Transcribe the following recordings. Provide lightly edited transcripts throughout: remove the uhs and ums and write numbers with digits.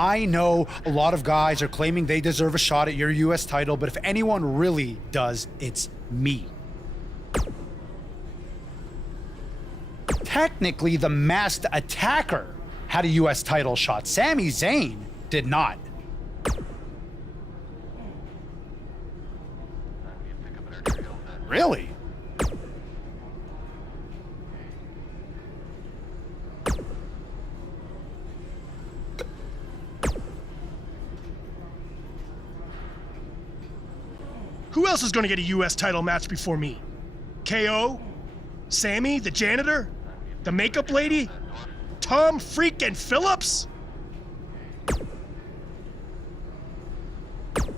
I know a lot of guys are claiming they deserve a shot at your US title, but if anyone really does, it's me. Technically, the Masked Attacker had a US title shot. Sami Zayn did not. Really? Who else is going to get a US title match before me? KO? Sammy, the janitor? The makeup lady? Tom freaking Phillips?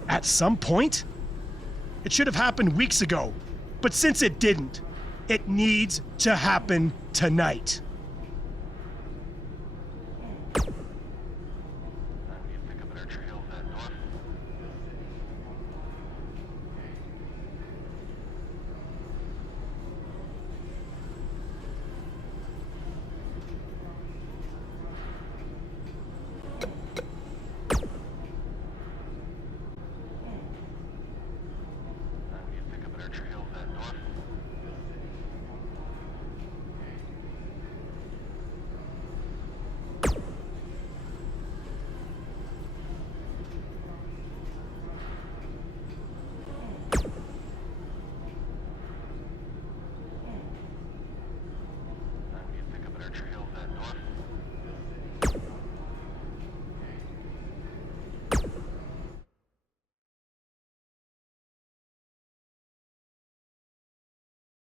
At some point? It should have happened weeks ago. But since it didn't, it needs to happen tonight.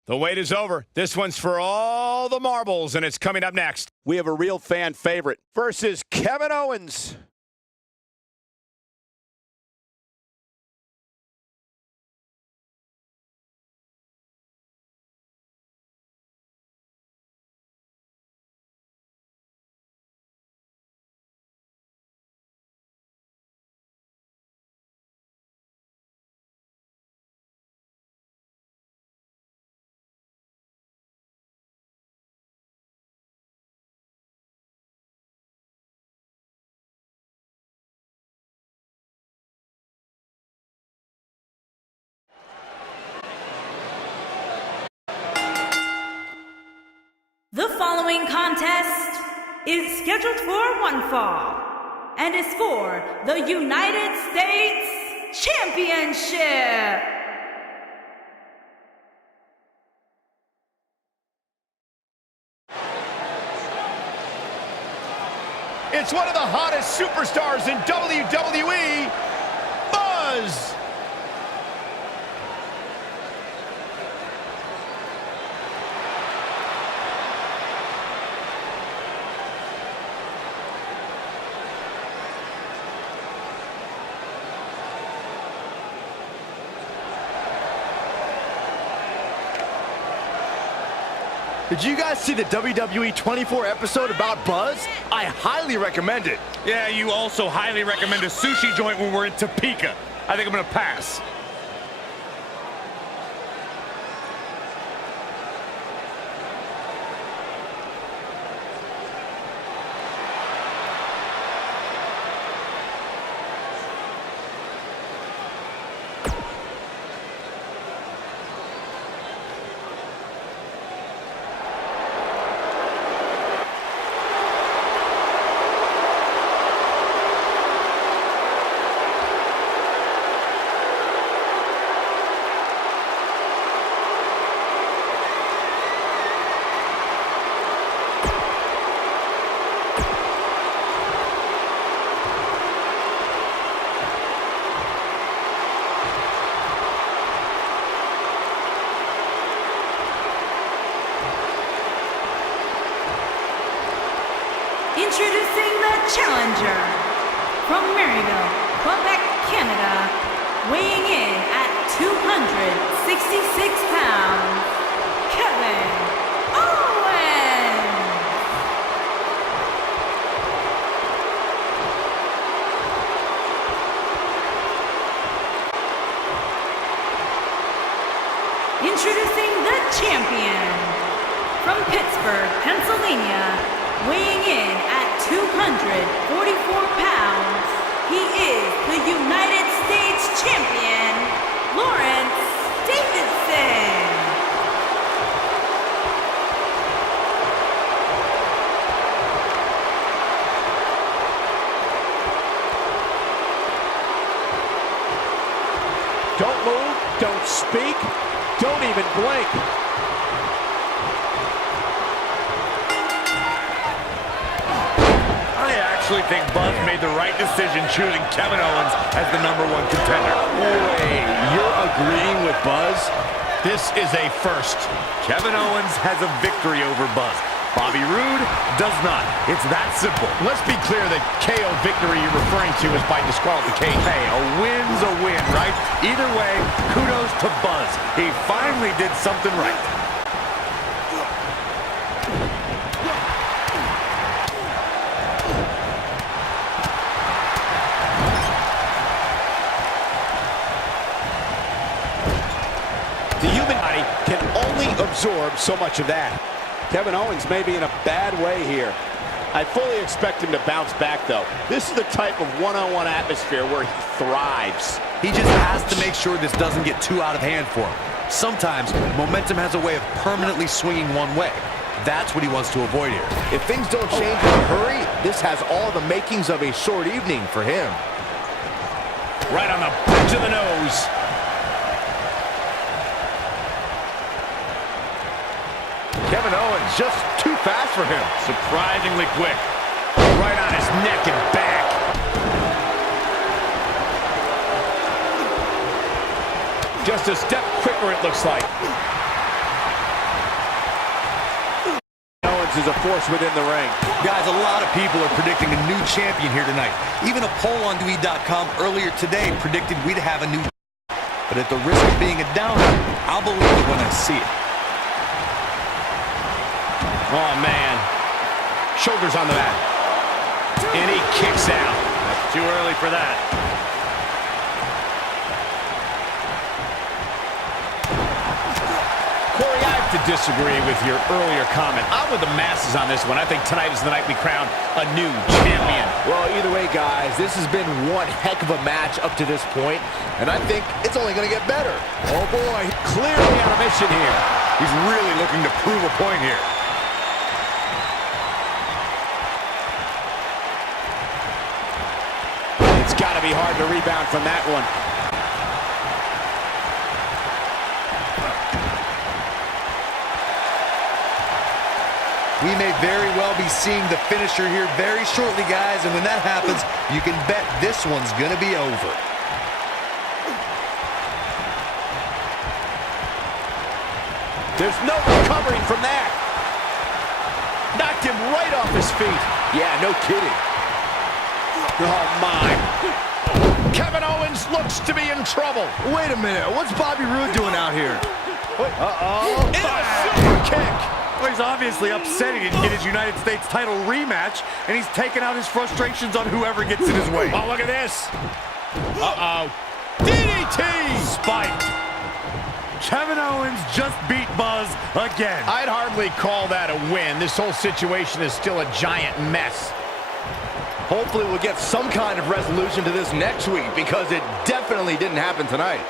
The wait is over. This one's for all the marbles, and it's coming up next. We have a real fan favorite versus Kevin Owens. The following contest is scheduled for one fall and is for the United States Championship. It's one of the hottest superstars in WWE, Buzz. Did you guys see the WWE 24 episode about Buzz? I highly recommend it. Yeah, you also highly recommend a sushi joint when we're in Topeka. I think I'm gonna pass. Introducing the challenger from Maryville, Quebec, Canada, weighing in at 266 pounds, Kevin Owens. Introducing the champion from Pittsburgh, Pennsylvania, weighing in at 244 pounds, he is the United States Champion, Lawrence Davidson. Don't move, don't speak, don't even blink. I actually think Buzz made the right decision choosing Kevin Owens as the #1 contender. Wait, you're agreeing with Buzz? This is a first. Kevin Owens has a victory over Buzz. Bobby Roode does not. It's that simple. Let's be clear, the KO victory you're referring to is by disqualification. Hey, a win's a win, right? Either way, kudos to Buzz. He finally did something right. The human body can only absorb so much of that. Kevin Owens may be in a bad way here. I fully expect him to bounce back, though. This is the type of one-on-one atmosphere where he thrives. He just has to make sure this doesn't get too out of hand for him. Sometimes, momentum has a way of permanently swinging one way. That's what he wants to avoid here. If things don't change in a hurry, this has all the makings of a short evening for him. Right on the bridge of the nose. Kevin Owens just too fast for him. Surprisingly quick. Right on his neck and back. Just a step quicker, it looks like. Owens is a force within the ring. Guys, a lot of people are predicting a new champion here tonight. Even a poll on WWE.com earlier today predicted we'd have a new. But at the risk of being a downer, I'll believe it when I see it. Oh, man. Shoulders on the mat. And he kicks out. That's too early for that. Corey, I have to disagree with your earlier comment. I'm with the masses on this one. I think tonight is the night we crown a new champion. Well, either way, guys, this has been one heck of a match up to this point, and I think it's only going to get better. Oh, boy. Clearly on a mission here. He's really looking to prove a point here. It's got to be hard to rebound from that one. We may very well be seeing the finisher here very shortly, guys, and when that happens, you can bet this one's going to be over. There's no recovering from that. Knocked him right off his feet. Yeah, no kidding. Oh, my. Kevin Owens looks to be in trouble. Wait a minute, what's Bobby Roode doing out here? Uh-oh. And a super kick. Well, he's obviously upset he didn't get his United States title rematch, and he's taking out his frustrations on whoever gets in his way. Oh, look at this. Uh-oh. DDT! Spiked. Kevin Owens just beat Buzz again. I'd hardly call that a win. This whole situation is still a giant mess. Hopefully we'll get some kind of resolution to this next week, because it definitely didn't happen tonight.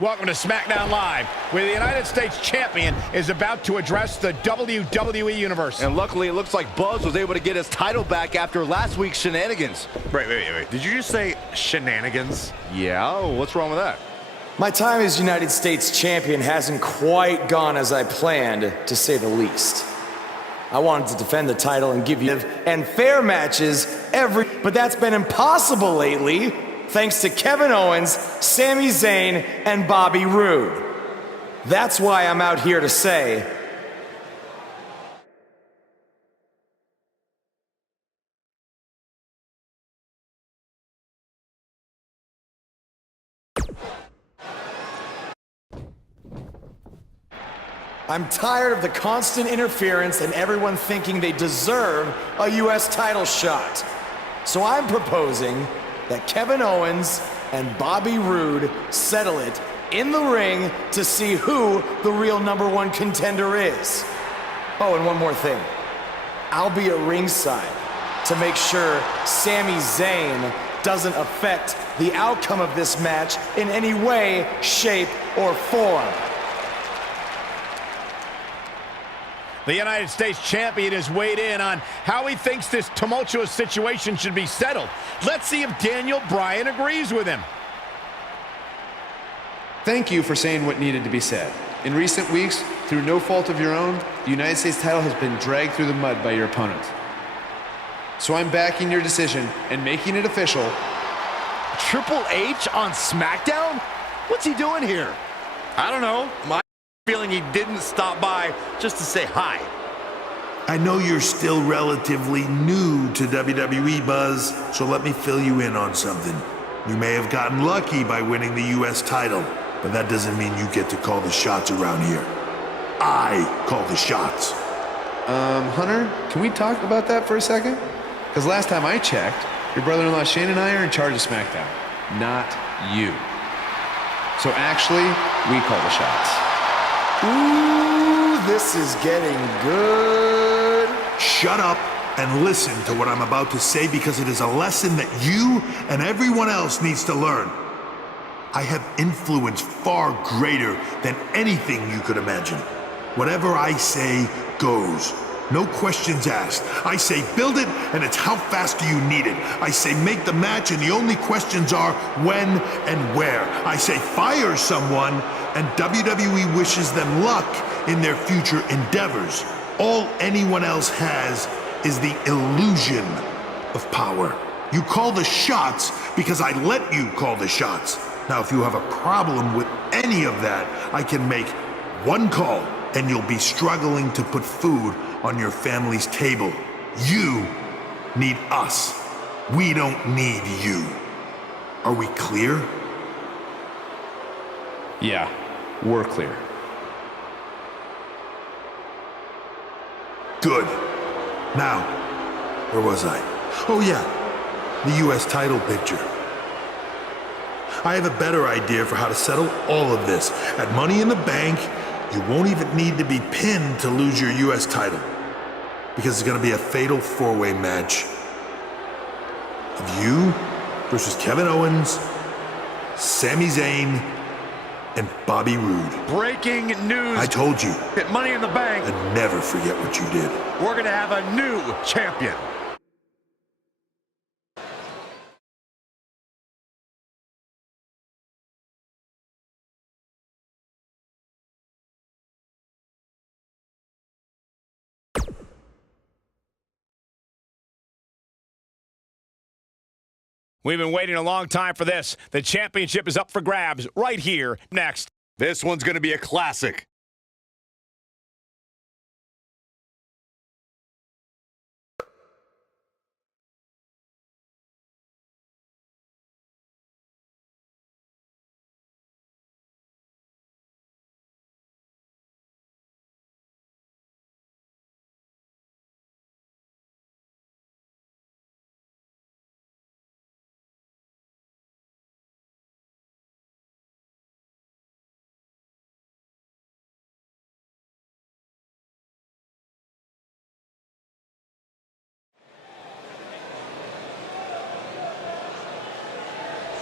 Welcome to SmackDown Live, where the United States Champion is about to address the WWE Universe. And luckily, it looks like Buzz was able to get his title back after last week's shenanigans. Wait. Did you just say shenanigans? Yeah, what's wrong with that? My time as United States Champion hasn't quite gone as I planned, to say the least. I wanted to defend the title and give you and fair matches but that's been impossible lately, thanks to Kevin Owens, Sami Zayn, and Bobby Roode. That's why I'm out here to say, I'm tired of the constant interference and everyone thinking they deserve a U.S. title shot. So I'm proposing that Kevin Owens and Bobby Roode settle it in the ring to see who the real #1 contender is. Oh, and one more thing. I'll be at ringside to make sure Sami Zayn doesn't affect the outcome of this match in any way, shape, or form. The United States Champion has weighed in on how he thinks this tumultuous situation should be settled. Let's see if Daniel Bryan agrees with him. Thank you for saying what needed to be said. In recent weeks, through no fault of your own, the United States title has been dragged through the mud by your opponent. So I'm backing your decision and making it official. Triple H on SmackDown? What's he doing here? I don't know. My feeling he didn't stop by just to say hi. I know you're still relatively new to WWE, Buzz, so let me fill you in on something. You may have gotten lucky by winning the U.S. title, but that doesn't mean you get to call the shots around here. I call the shots. Hunter, can we talk about that for a second? Because last time I checked, your brother-in-law Shane and I are in charge of SmackDown, not you. So actually, we call the shots. Ooh, this is getting good. Shut up and listen to what I'm about to say, because it is a lesson that you and everyone else needs to learn. I have influence far greater than anything you could imagine. Whatever I say goes. No questions asked. I say build it, and it's how fast do you need it. I say make the match, and the only questions are when and where. I say fire someone, and WWE wishes them luck in their future endeavors. All anyone else has is the illusion of power. You call the shots because I let you call the shots. Now, if you have a problem with any of that, I can make one call, and you'll be struggling to put food on your family's table. You need us. We don't need you. Are we clear? Yeah, we're clear. Good. Now, where was I? Oh yeah, the U.S. title picture. I have a better idea for how to settle all of this. At Money in the Bank, you won't even need to be pinned to lose your U.S. title, because it's going to be a fatal four-way match of you versus Kevin Owens, Sami Zayn, and Bobby Roode. Breaking news. I told you. At Money in the Bank. And never forget what you did. We're going to have a new champion. We've been waiting a long time for this. The championship is up for grabs right here next. This one's going to be a classic.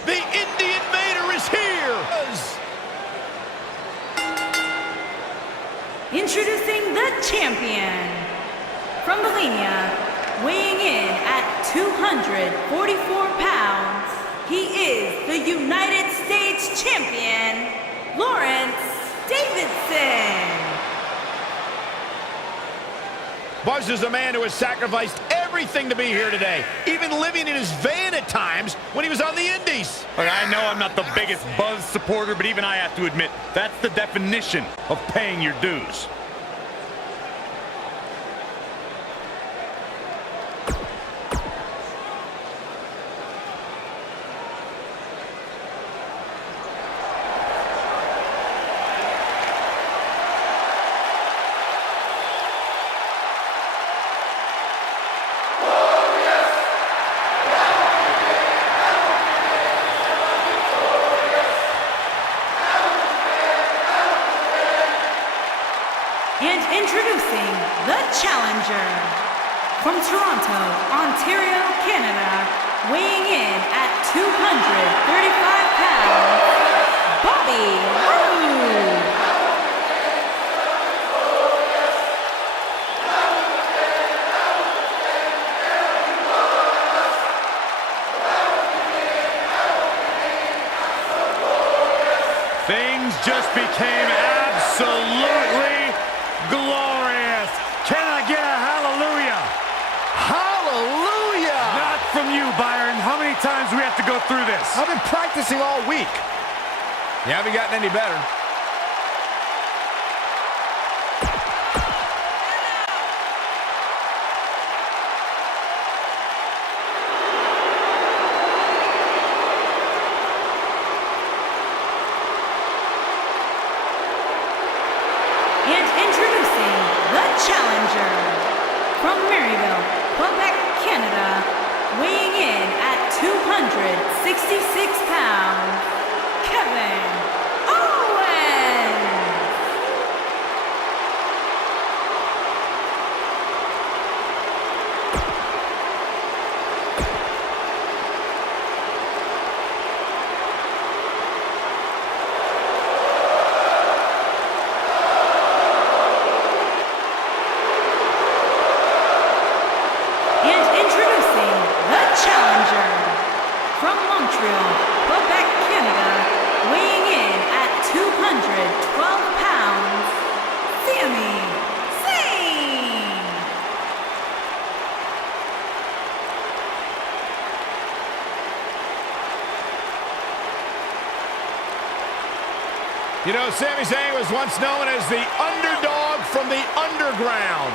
The Indie Invader is here! Introducing the champion. From Bologna, weighing in at 244 pounds, he is the United States champion, Lawrence Davidson. Buzz is a man who has sacrificed everything to be here today, even living in his van at times when he was on the Indies. Look, I know I'm not the biggest Buzz supporter, but even I have to admit, that's the definition of paying your dues. introducing the challenger from Toronto, Ontario, Canada, weighing in at 235 pounds, Bobby Roode. Things just became absolutely glorious. Can I get a hallelujah? Hallelujah! Not from you, Byron. How many times do we have to go through this? I've been practicing all week. You haven't gotten any better. And introducing the challenger from Maryville, Quebec, Canada, weighing in at 266 pounds, Kevin Owens. And introducing the challenger from Montreal, Quebec, Canada, weighing in at 212 pounds, Sami Zayn. You know, Sami Zayn was once known as the underdog from the underground.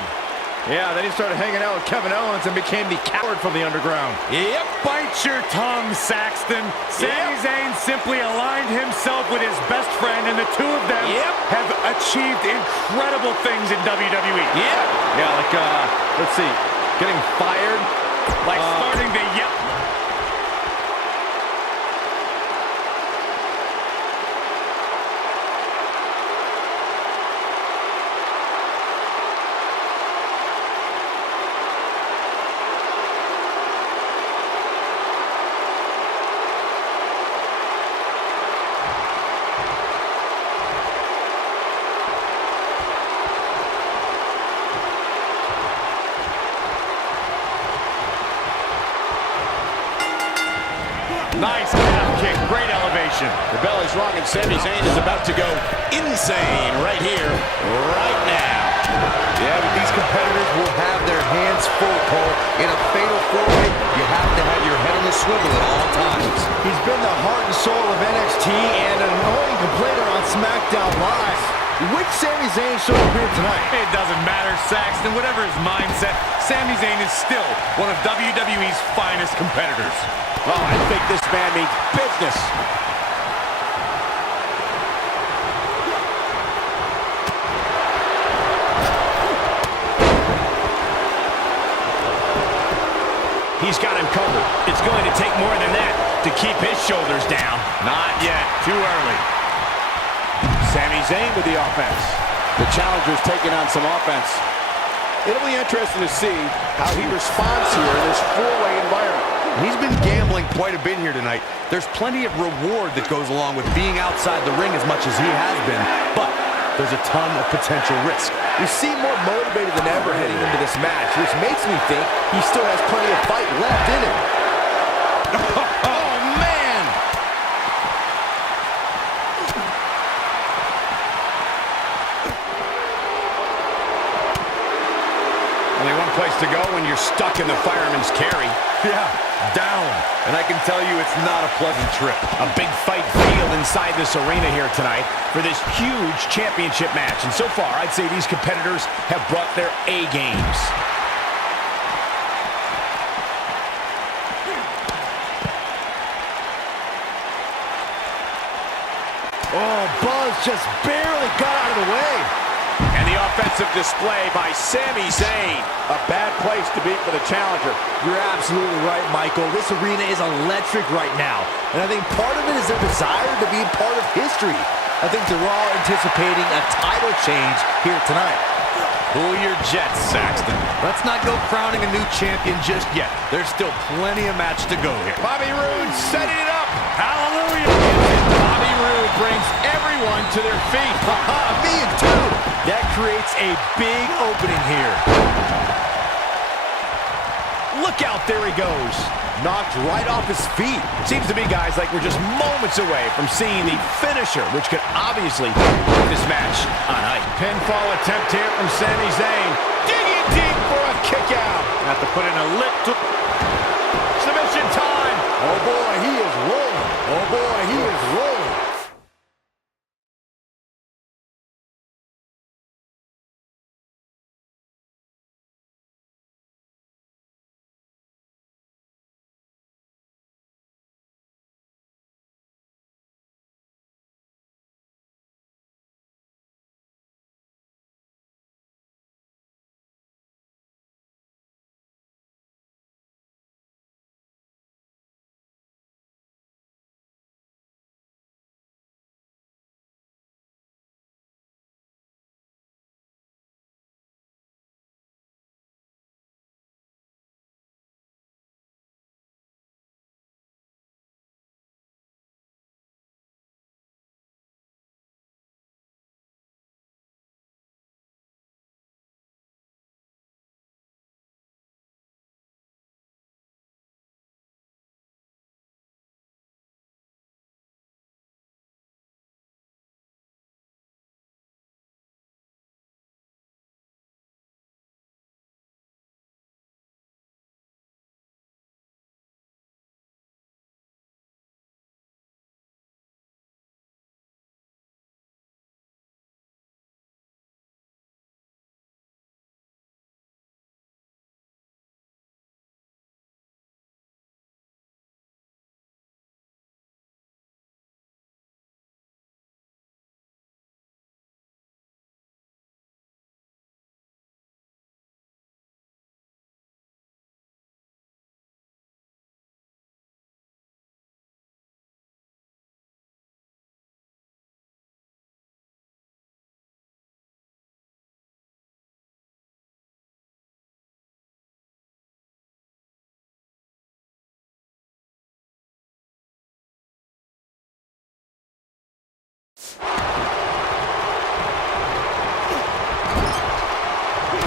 Yeah, then he started hanging out with Kevin Owens and became the coward from the underground. Yep. Bite your tongue, Saxton. Sami Zayn simply aligned himself with his best friend, and the two of them have achieved incredible things in WWE. Yeah, like, let's see, getting fired. Like starting the nice calf kick, great elevation. The bell is rung, and Sami Zayn is about to go insane right here, right now. Yeah, but these competitors will have their hands full, Cole. In a fatal four-way, you have to have your head on the swivel at all times. He's been the heart and soul of NXT and an annoying complainer on SmackDown Live. Which Sami Zayn showed up here tonight? It doesn't matter, Saxton. Whatever his mindset, Sami Zayn is still one of WWE's finest competitors. Oh, I think this man means business. He's got him covered. It's going to take more than that to keep his shoulders down. Not yet. Too early. Sami Zayn with the offense. The challenger's taking on some offense. It'll be interesting to see how he responds here in this four-way environment. He's been gambling quite a bit here tonight. There's plenty of reward that goes along with being outside the ring as much as he has been, but there's a ton of potential risk. We seem more motivated than ever heading into this match, which makes me think he still has plenty of fight left in him. Oh, man! Only one place to go when you're stuck in the fireman's carry. Yeah, down. And I can tell you it's not a pleasant trip. A big fight field inside this arena here tonight for this huge championship match. And so far, I'd say these competitors have brought their A games. Oh, Buzz just barely got out of the way. And the offensive display by Sami Zayn. A bad place to be for the challenger. You're absolutely right, Michael. This arena is electric right now. And I think part of it is their desire to be part of history. I think they're all anticipating a title change here tonight. Cool your jets, Saxton. Let's not go crowning a new champion just yet. There's still plenty of match to go here. Bobby Roode setting it up. Hallelujah. Bobby Roode brings everyone to their feet. Me too. That creates a big opening here. Look out, there he goes. Knocked right off his feet. Seems to be, guys, like we're just moments away from seeing the finisher, which could obviously put this match on ice. Pinfall attempt here from Sami Zayn. Digging deep for a kick out. Have to put in a little Submission time. Oh boy, he is rolling. Oh boy, he is rolling.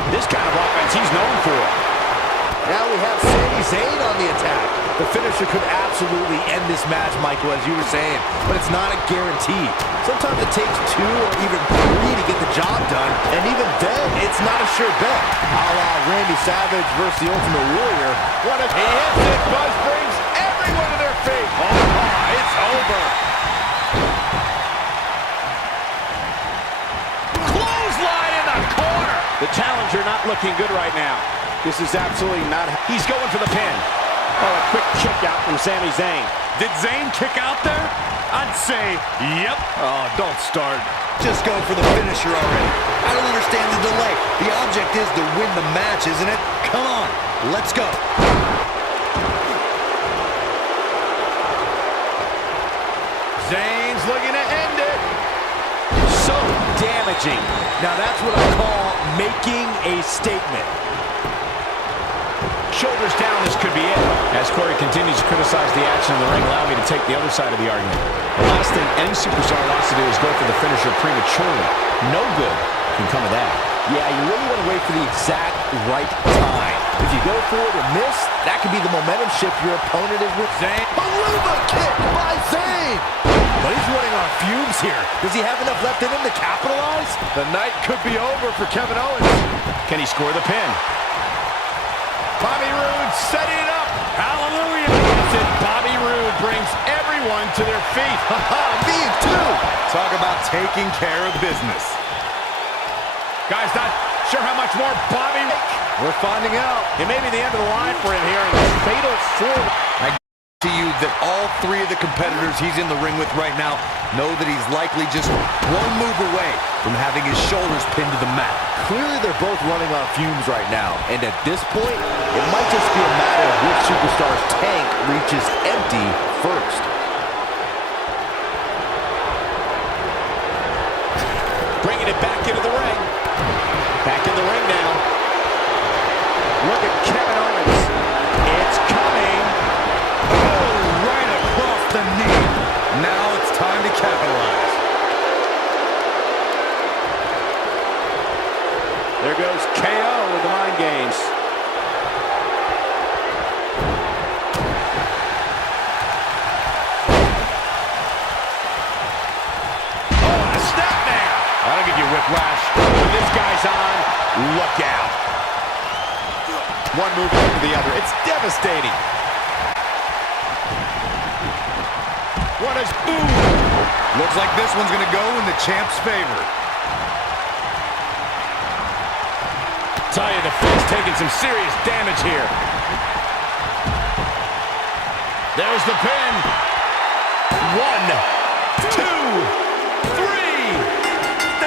This kind of offense he's known for. Now we have Sami Zayn on the attack. The finisher could absolutely end this match, Michael, as you were saying, but it's not a guarantee. Sometimes it takes 2 or even 3 to get the job done, and even then, it's not a sure bet. A la Randy Savage versus the Ultimate Warrior. What a... He hits it. Buzz brings everyone to their feet. Oh, it's over. Clothesline in the corner. The challenger not looking good right now. This is absolutely not... He's going for the pin. Oh, a quick kick out from Sami Zayn. Did Zayn kick out there? I'd say, yep. Oh, don't start. Just go for the finisher already. I don't understand the delay. The object is to win the match, isn't it? Come on, let's go. Zayn's looking to end it. So damaging. Now that's what I call making a statement. Shoulders down, this could be it. As Corey continues to criticize the action in the ring, allow me to take the other side of the argument. The last thing any superstar wants to do is go for the finisher prematurely. No good can come of that. Yeah, you really want to wait for the exact right time. If you go for it and miss, that could be the momentum shift your opponent is with. Zayn. Aruba kick by Zayn. But he's running on fumes here. Does he have enough left in him to capitalize? The night could be over for Kevin Owens. Can he score the pin? Bobby Roode setting it up. Hallelujah. Bobby Roode brings everyone to their feet. Me too. Talk about taking care of business. Guys, not sure how much more Bobby... We're finding out. It may be the end of the line for him here in this fatal 4. To you that all 3 of the competitors he's in the ring with right now know that he's likely just one move away from having his shoulders pinned to the mat. Clearly they're both running on fumes right now, and at this point, it might just be a matter of which superstar's tank reaches empty first. bringing it back into the ring. Back in the ring now. Look at Kevin Owens. It's coming. Oh, right across the knee. Now it's time to capitalize. There goes KO with the mind games. That'll give you whiplash. When this guy's on, look out. One move after the other. It's devastating. What is... Ooh! Looks like this one's going to go in the champ's favor. Tell you, the Finn's taking some serious damage here. There's the pin. 1, 2...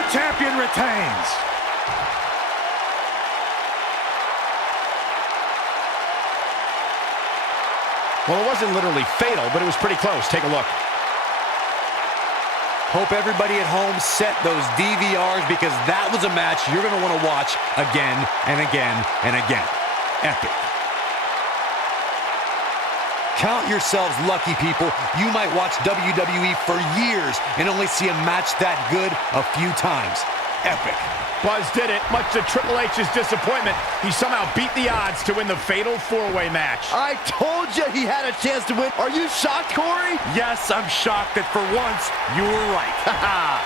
Champion retains. Well, it wasn't literally fatal, but it was pretty close. Take a look. Hope everybody at home set those DVRs because that was a match you're going to want to watch again and again and again. Epic. Count yourselves lucky, people. You might watch WWE for years and only see a match that good a few times. Epic. Buzz did it, much to Triple H's disappointment. He somehow beat the odds to win the fatal four-way match. I told you he had a chance to win. Are you shocked, Corey? Yes, I'm shocked that for once you were right.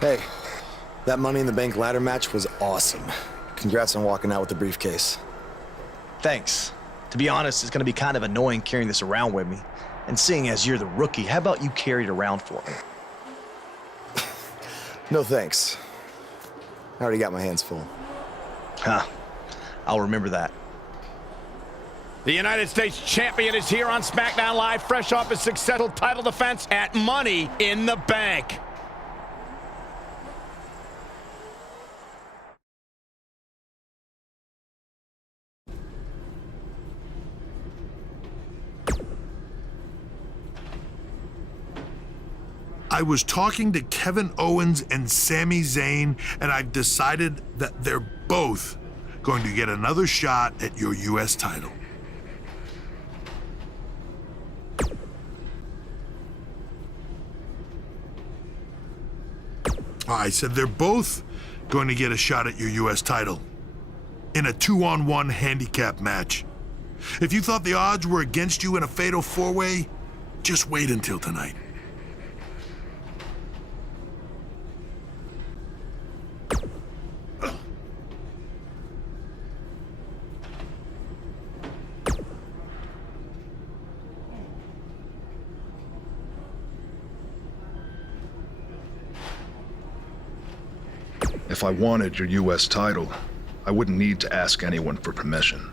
Hey, that Money in the Bank ladder match was awesome. Congrats on walking out with the briefcase. Thanks. To be honest, it's going to be kind of annoying carrying this around with me. And seeing as you're the rookie, how about you carry it around for me? No thanks. I already got my hands full. Huh. I'll remember that. The United States Champion is here on SmackDown Live, fresh off his successful title defense at Money in the Bank. I was talking to Kevin Owens and Sami Zayn, and I've decided that they're both going to get another shot at your U.S. title. I said they're both going to get a shot at your U.S. title in a 2-on-1 handicap match. If you thought the odds were against you in a fatal four-way, just wait until tonight. If I wanted your U.S. title, I wouldn't need to ask anyone for permission.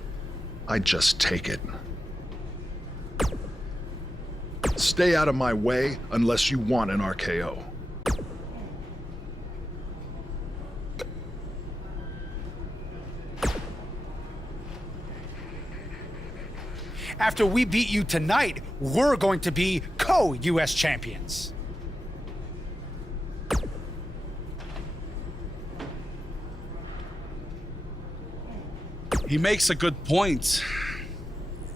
I'd just take it. Stay out of my way unless you want an RKO. After we beat you tonight, we're going to be co-U.S. champions. He makes a good point.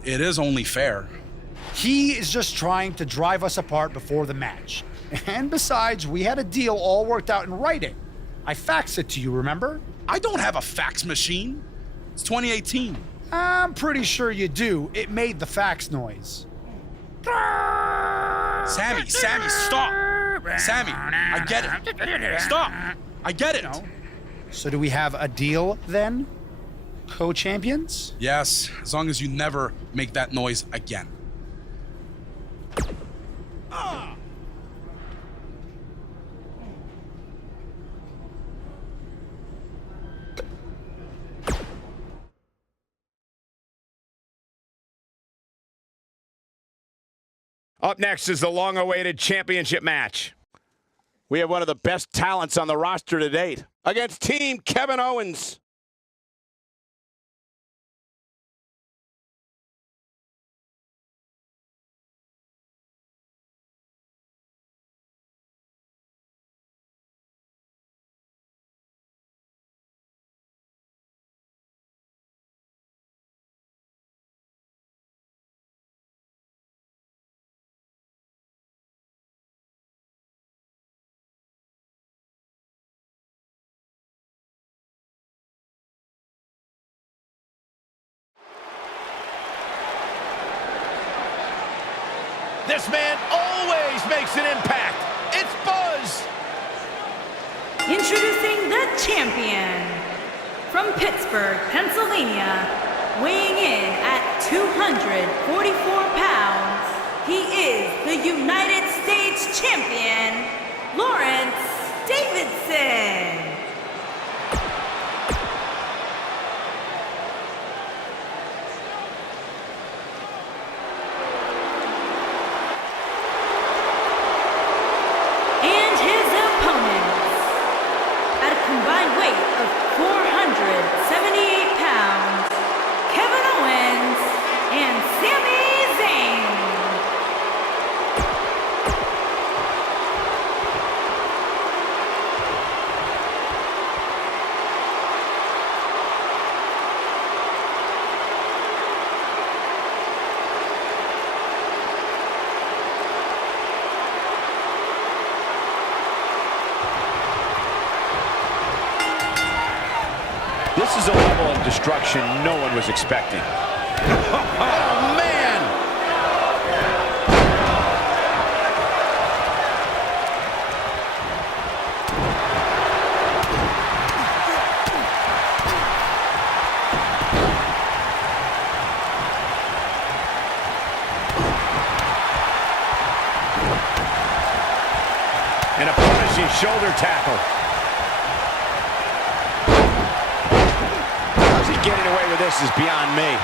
It is only fair. He is just trying to drive us apart before the match. And besides, we had a deal all worked out in writing. I faxed it to you, remember? I don't have a fax machine. It's 2018. I'm pretty sure you do. It made the fax noise. Sammy, stop. Sammy, I get it. Stop. I get it. So do we have a deal then? Co-champions? Yes, as long as you never make that noise again. Up next is the long-awaited championship match. We have one of the best talents on the roster to date against Team Kevin Owens. This man always makes an impact. It's Buzz. Introducing the champion from Pittsburgh, Pennsylvania, weighing in at 244 pounds, he is the United States champion, Lawrence Davidson. And his opponents, at a combined weight of 478 pounds, Kevin Owens and Sami Zayn. This is a level of destruction no one was expecting. Oh, man! And a punishing shoulder tackle. Getting away with this is beyond me.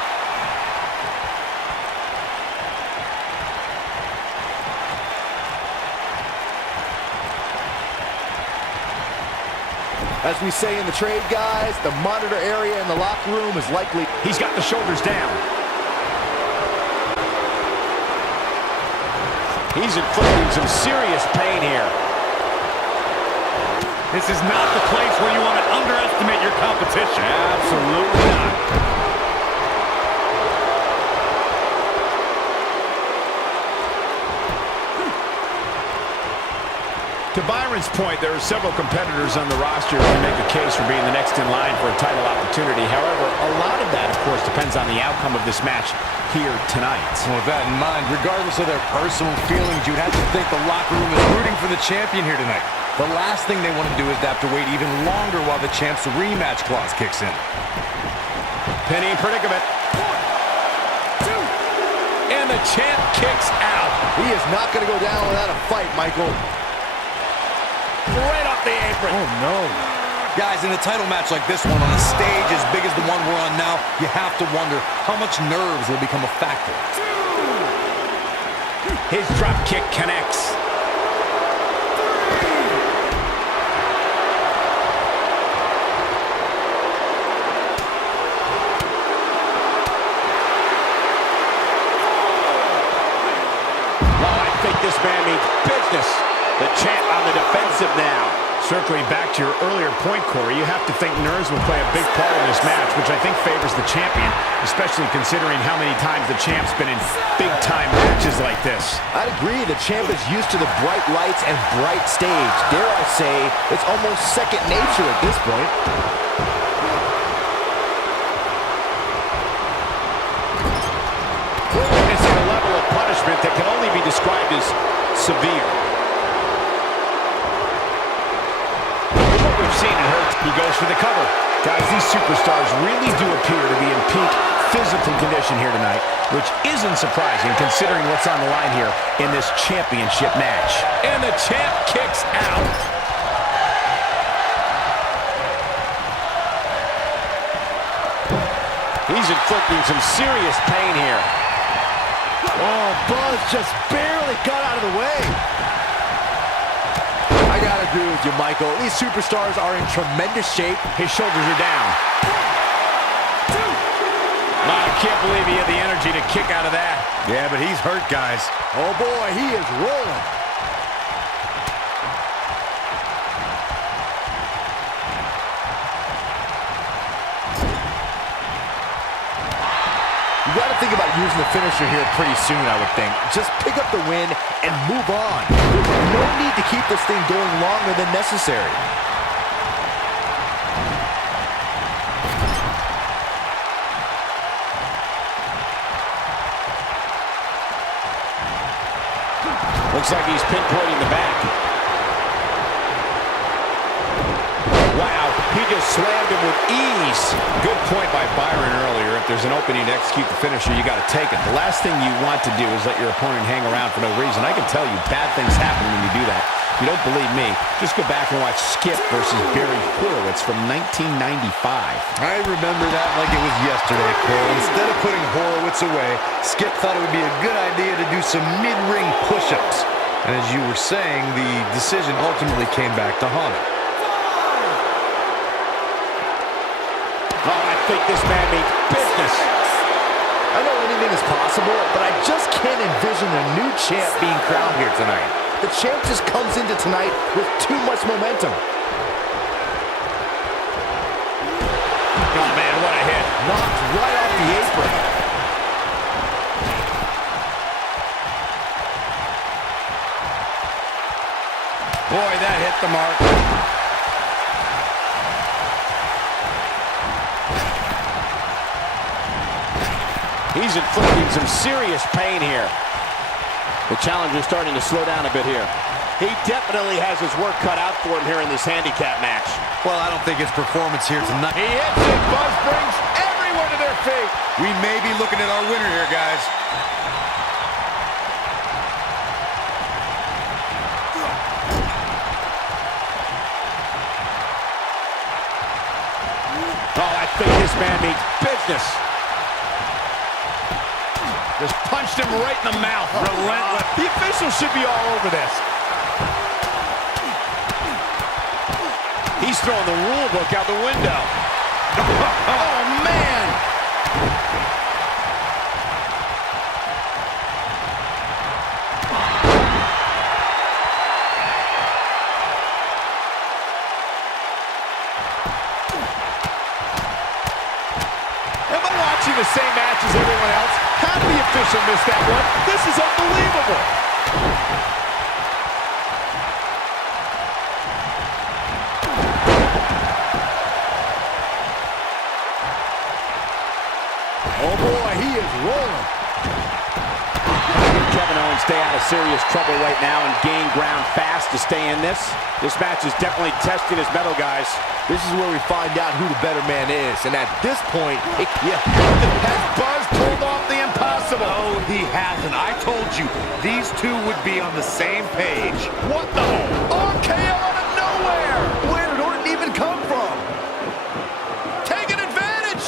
As we say in the trade, guys, the monitor area in the locker room is likely... He's got the shoulders down. He's inflicting some serious pain here. This is not the place where you want to underestimate your competition. Absolutely not. To Byron's point, there are several competitors on the roster who can make a case for being the next in line for a title opportunity. However, a lot of that, of course, depends on the outcome of this match here tonight. Well, with that in mind, regardless of their personal feelings, you'd have to think the locker room is rooting for the champion here tonight. The last thing they want to do is to have to wait even longer while the champ's rematch clause kicks in. Penny in predicament. 1, 2. And the champ kicks out. He is not going to go down without a fight, Michael. Right off the apron. Oh, no. Guys, in a title match like this one, on a stage as big as the one we're on now, you have to wonder how much nerves will become a factor. 2. His drop kick connects. This man means business. The champ on the defensive now. Circling back to your earlier point, Corey, you have to think nerves will play a big part in this match, which I think favors the champion, especially considering how many times the champ's been in big-time matches like this. I'd agree. The champ is used to the bright lights and bright stage. Dare I say, it's almost second nature at this point. We're witnessing a level of punishment that can only be described as severe. We've seen it hurt. He goes for the cover. Guys, these superstars really do appear to be in peak physical condition here tonight, which isn't surprising considering what's on the line here in this championship match. And the champ kicks out. He's inflicting some serious pain here. Oh, Buzz just barely got out of the way. I gotta agree with you, Michael. These superstars are in tremendous shape. His shoulders are down. I can't believe he had the energy to kick out of that. Yeah, but he's hurt, guys. Oh, boy, he is rolling. You got to think about using the finisher here pretty soon, I would think. Just pick up the win and move on. There's no need to keep this thing going longer than necessary. Looks like he's pinpointing the back. Wow, he just slammed him with ease. Good point by Byron earlier. If there's an opening to execute the finisher, you got to take it. The last thing you want to do is let your opponent hang around for no reason. I can tell you bad things happen when you do that. If you don't believe me, just go back and watch Skip versus Barry Horowitz from 1995. I remember that like it was yesterday, Cole. Instead of putting Horowitz away, Skip thought it would be a good idea to do some mid-ring push-ups. And as you were saying, the decision ultimately came back to haunt him. Oh, I think this man means business. I know anything is possible, but I just can't envision a new champ being crowned here tonight. The champ just comes into tonight with too much momentum. Oh, man, what a hit. Knocked right off the apron. Boy, that hit the mark. He's inflicting some serious pain here. The challenger's starting to slow down a bit here. He definitely has his work cut out for him here in this handicap match. Well, I don't think his performance here tonight. He hits it. Buzz brings everyone to their feet. We may be looking at our winner here, guys. Oh, I think this man means business. Just punched him right in the mouth. Relentless. The officials should be all over this. He's throwing the rule book out the window. Oh, man. Am I watching the same match as everyone else? How did the official miss that one? This is unbelievable. Oh boy, he is rolling. Kevin Owens stay out of serious trouble right now and gain ground fast to stay in this. This match is definitely testing his mettle, guys. This is where we find out who the better man is. And at this point, has Buzz pulled off the impossible? No, he hasn't. I told you, these two would be on the same page. What the? RKO out of nowhere! Where did Orton even come from? Taking advantage!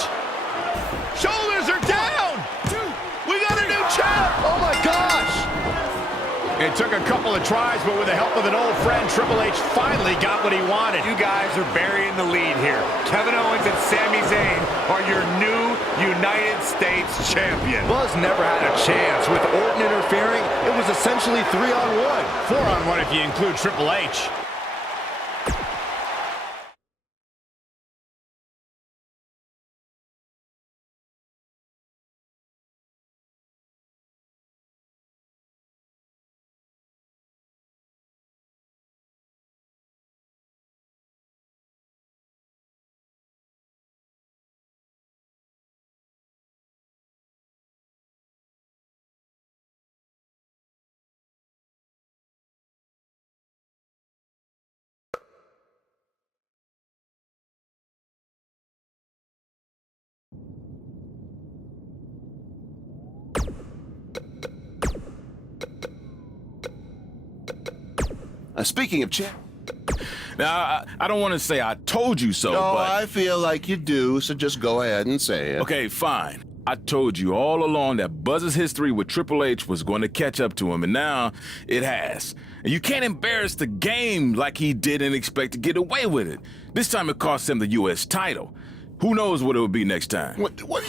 Shoulders are down! We got a new champ! Oh my gosh! It took a couple of tries, but with the help of an old friend, Triple H finally got what he wanted. You guys are burying the lead here. Kevin Owens and Sami Zayn are your new United States champion. Buzz never had a chance. With Orton interfering, it was essentially 3-on-1. 4-on-1 if you include Triple H. Speaking of champ... Now, I don't want to say I told you so, No, but... I feel like you do, so just go ahead and say it. Okay, fine. I told you all along that Buzz's history with Triple H was going to catch up to him, and now it has. And you can't embarrass the game like he did and expect to get away with it. This time it cost him the U.S. title. Who knows what it will be next time? What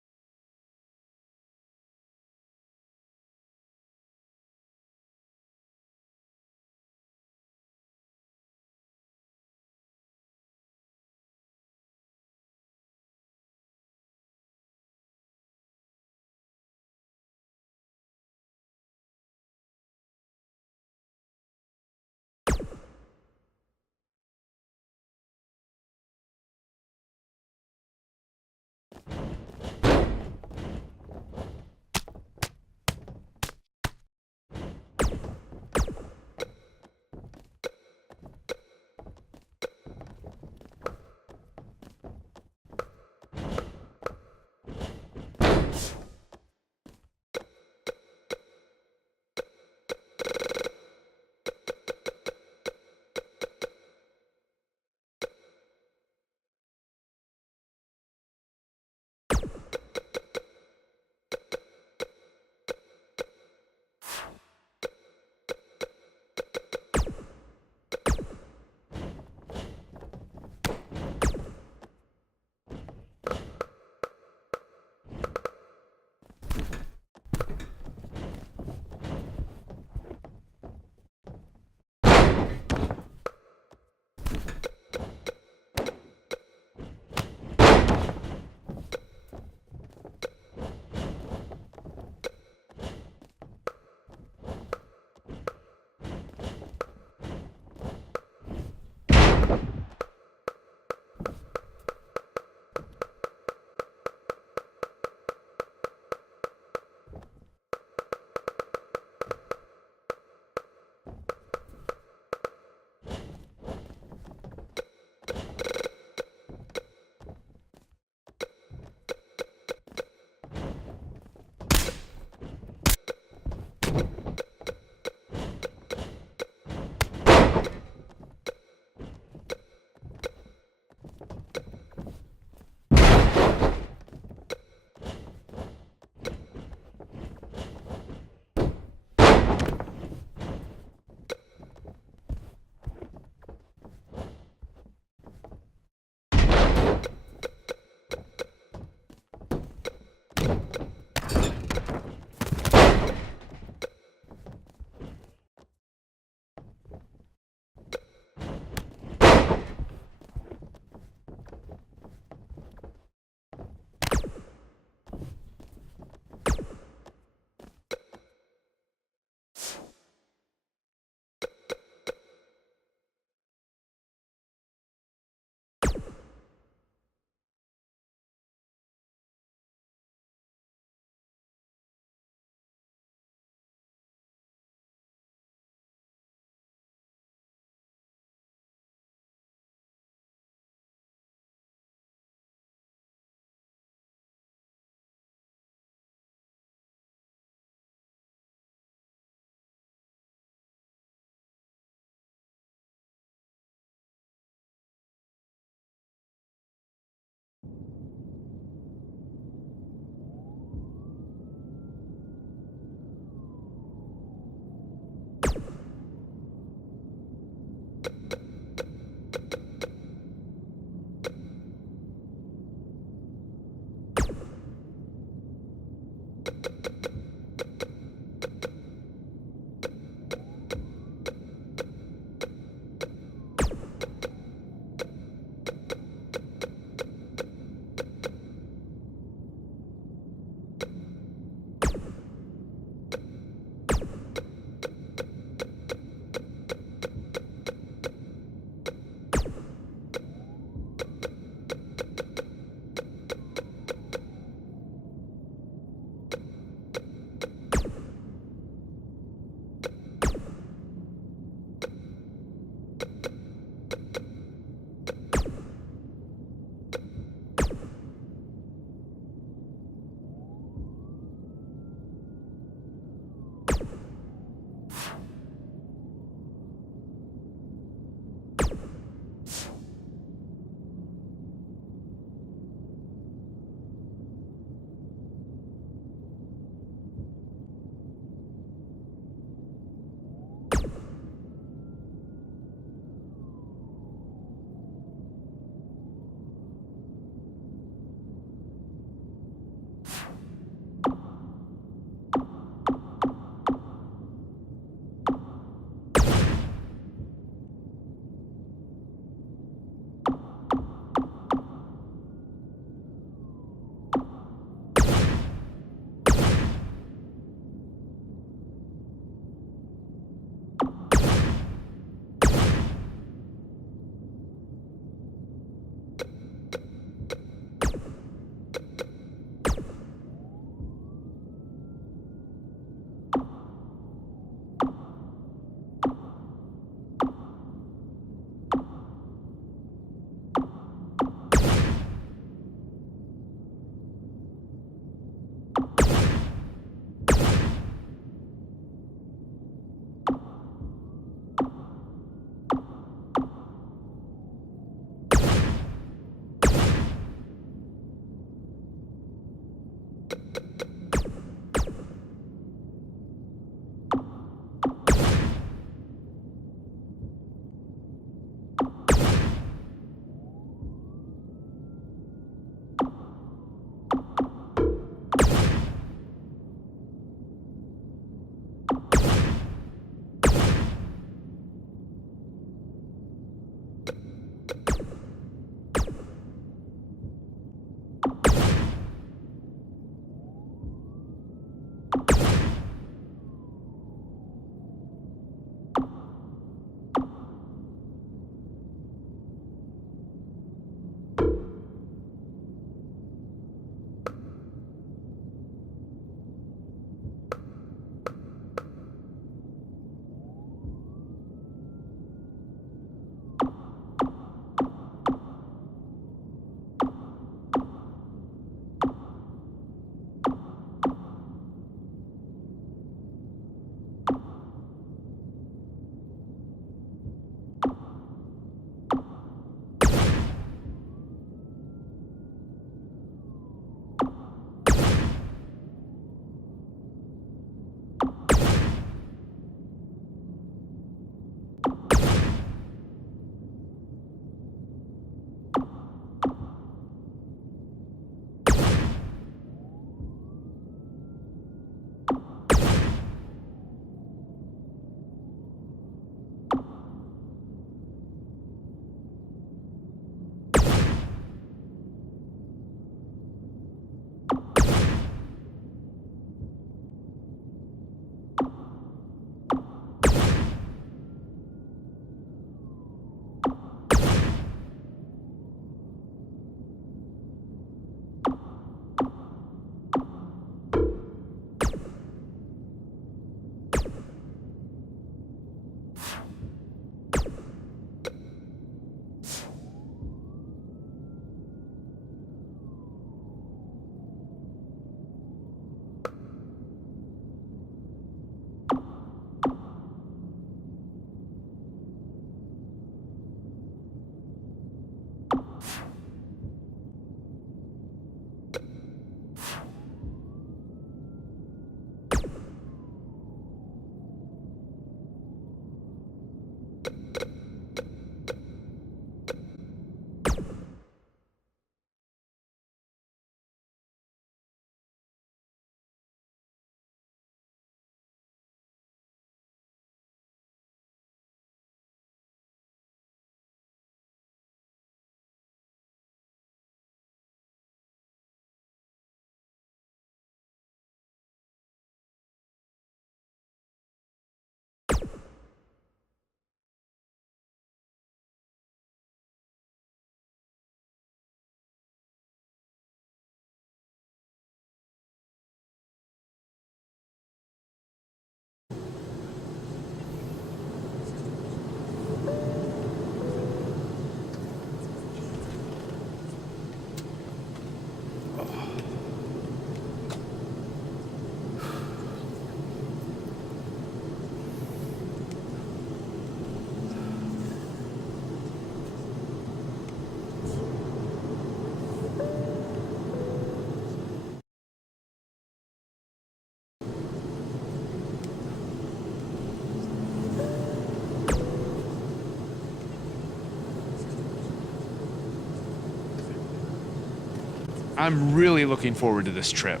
I'm really looking forward to this trip.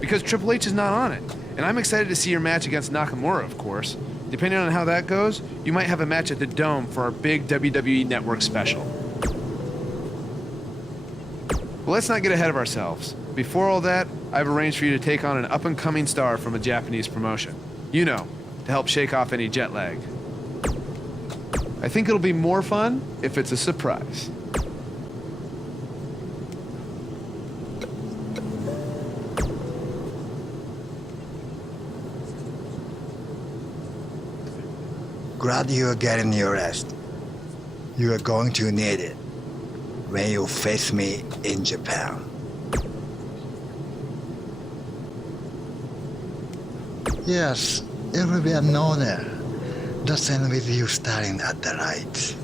Because Triple H is not on it. And I'm excited to see your match against Nakamura, of course. Depending on how that goes, you might have a match at the Dome for our big WWE Network special. But let's not get ahead of ourselves. Before all that, I've arranged for you to take on an up-and-coming star from a Japanese promotion. You know, to help shake off any jet lag. I think it'll be more fun if it's a surprise. Glad you are getting your rest. You are going to need it when you face me in Japan. Yes, it will be an honor. The same with you starting at the right.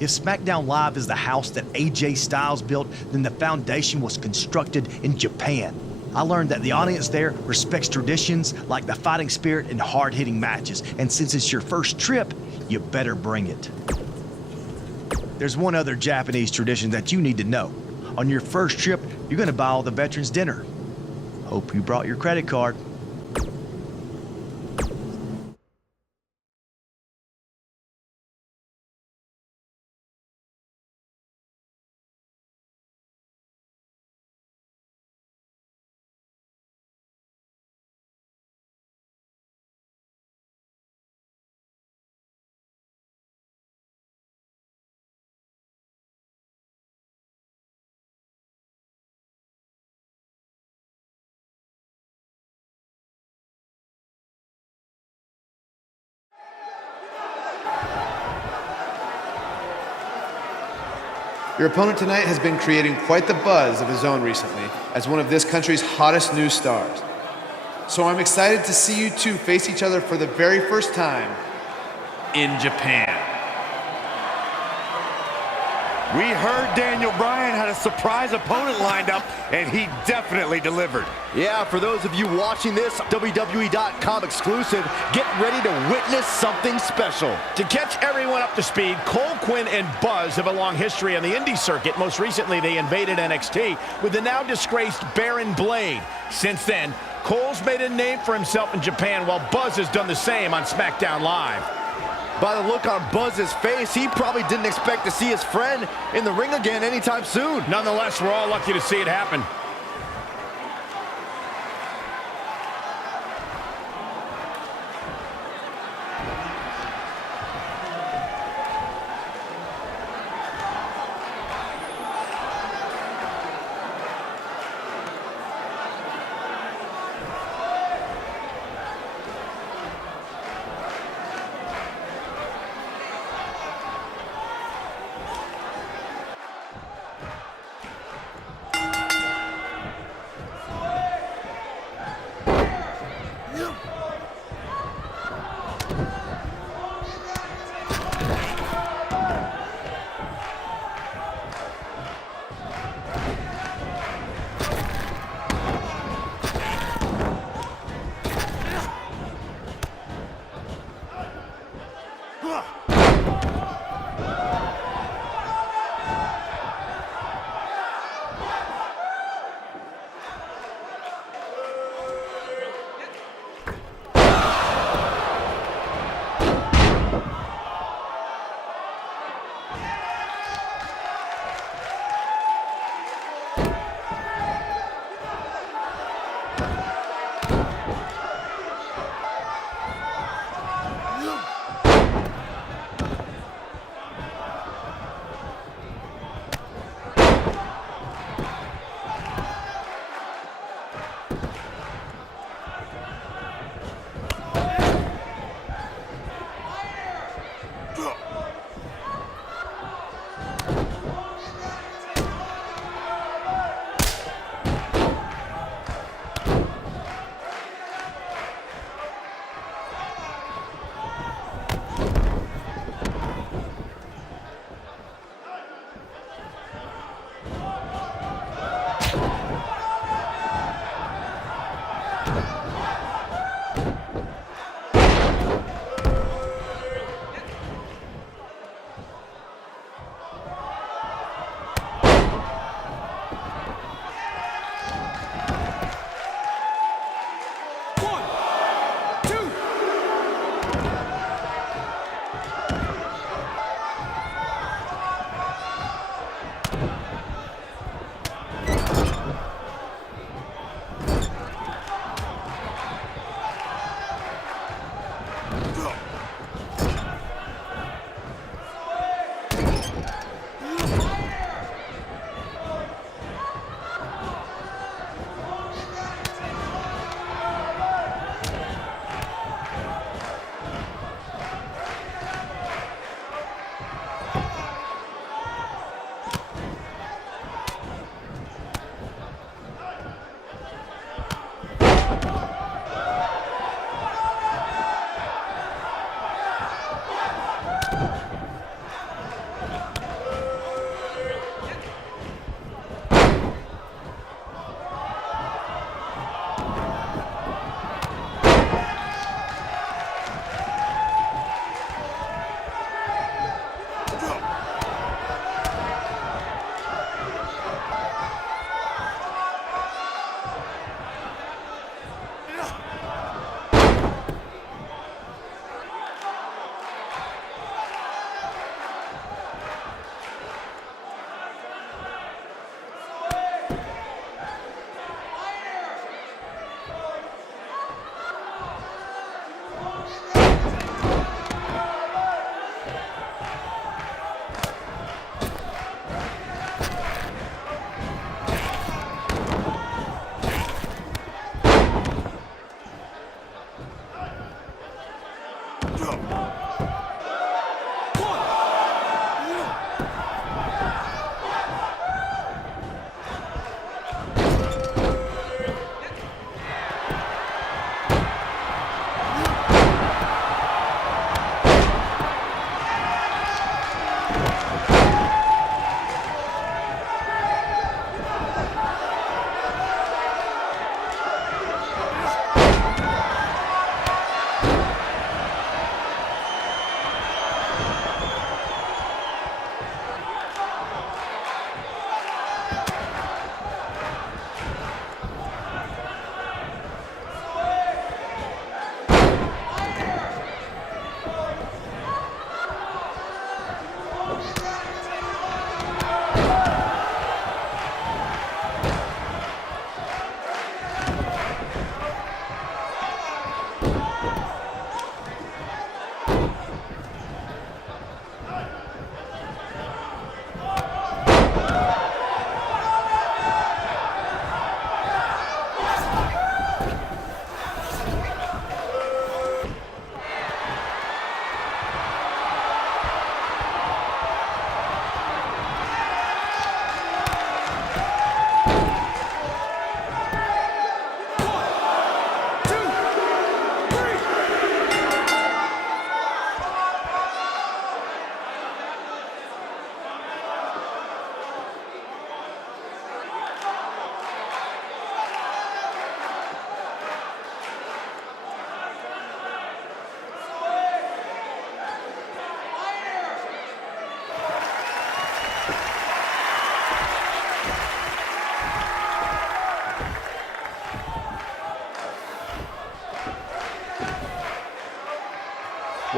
If SmackDown Live is the house that AJ Styles built, then the foundation was constructed in Japan. I learned that the audience there respects traditions like the fighting spirit and hard-hitting matches. And since it's your first trip, you better bring it. There's one other Japanese tradition that you need to know. On your first trip, you're gonna buy all the veterans dinner. Hope you brought your credit card. Your opponent tonight has been creating quite the buzz of his own recently as one of this country's hottest new stars. So I'm excited to see you two face each other for the very first time in Japan. We heard Daniel Bryan had a surprise opponent lined up, and he definitely delivered. Yeah, for those of you watching this WWE.com exclusive, get ready to witness something special. To catch everyone up to speed, Cole, Quinn, and Buzz have a long history on the indie circuit. Most recently, they invaded NXT with the now disgraced Baron Blade. Since then, Cole's made a name for himself in Japan, while Buzz has done the same on SmackDown Live. By the look on Buzz's face, he probably didn't expect to see his friend in the ring again anytime soon. Nonetheless, we're all lucky to see it happen.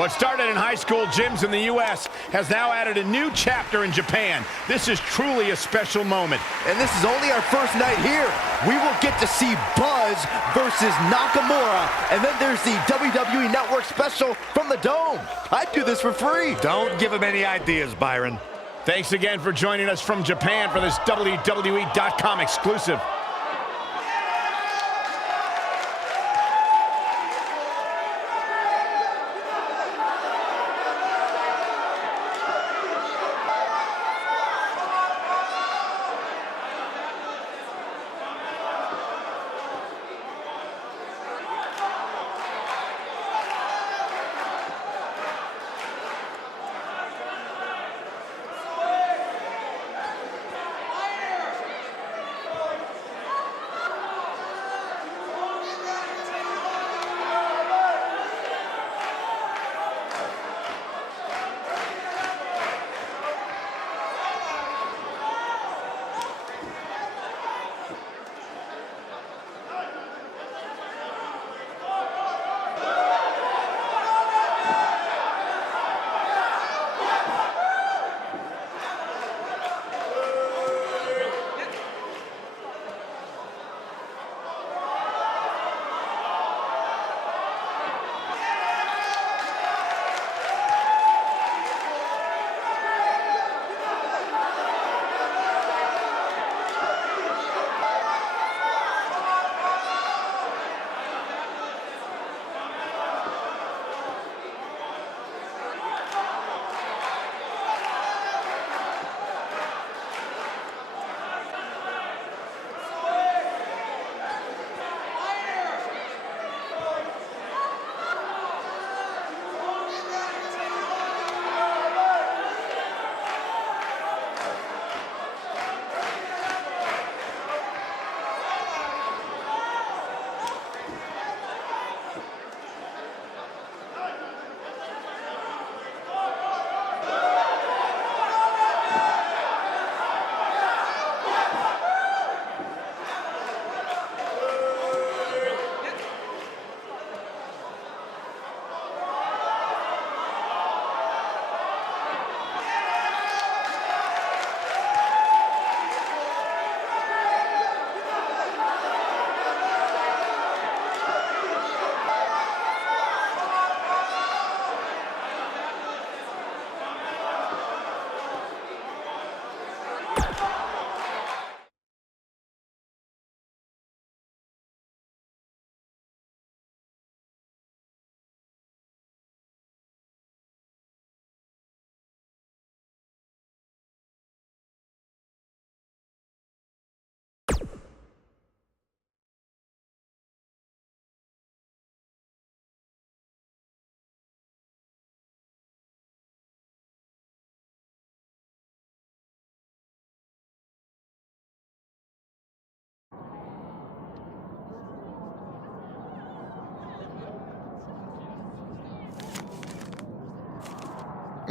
What started in high school gyms in the U.S. has now added a new chapter in Japan. This is truly a special moment. And this is only our first night here. We will get to see Buzz versus Nakamura. And then there's the WWE Network special from the Dome. I'd do this for free. Don't give him any ideas, Byron. Thanks again for joining us from Japan for this WWE.com exclusive.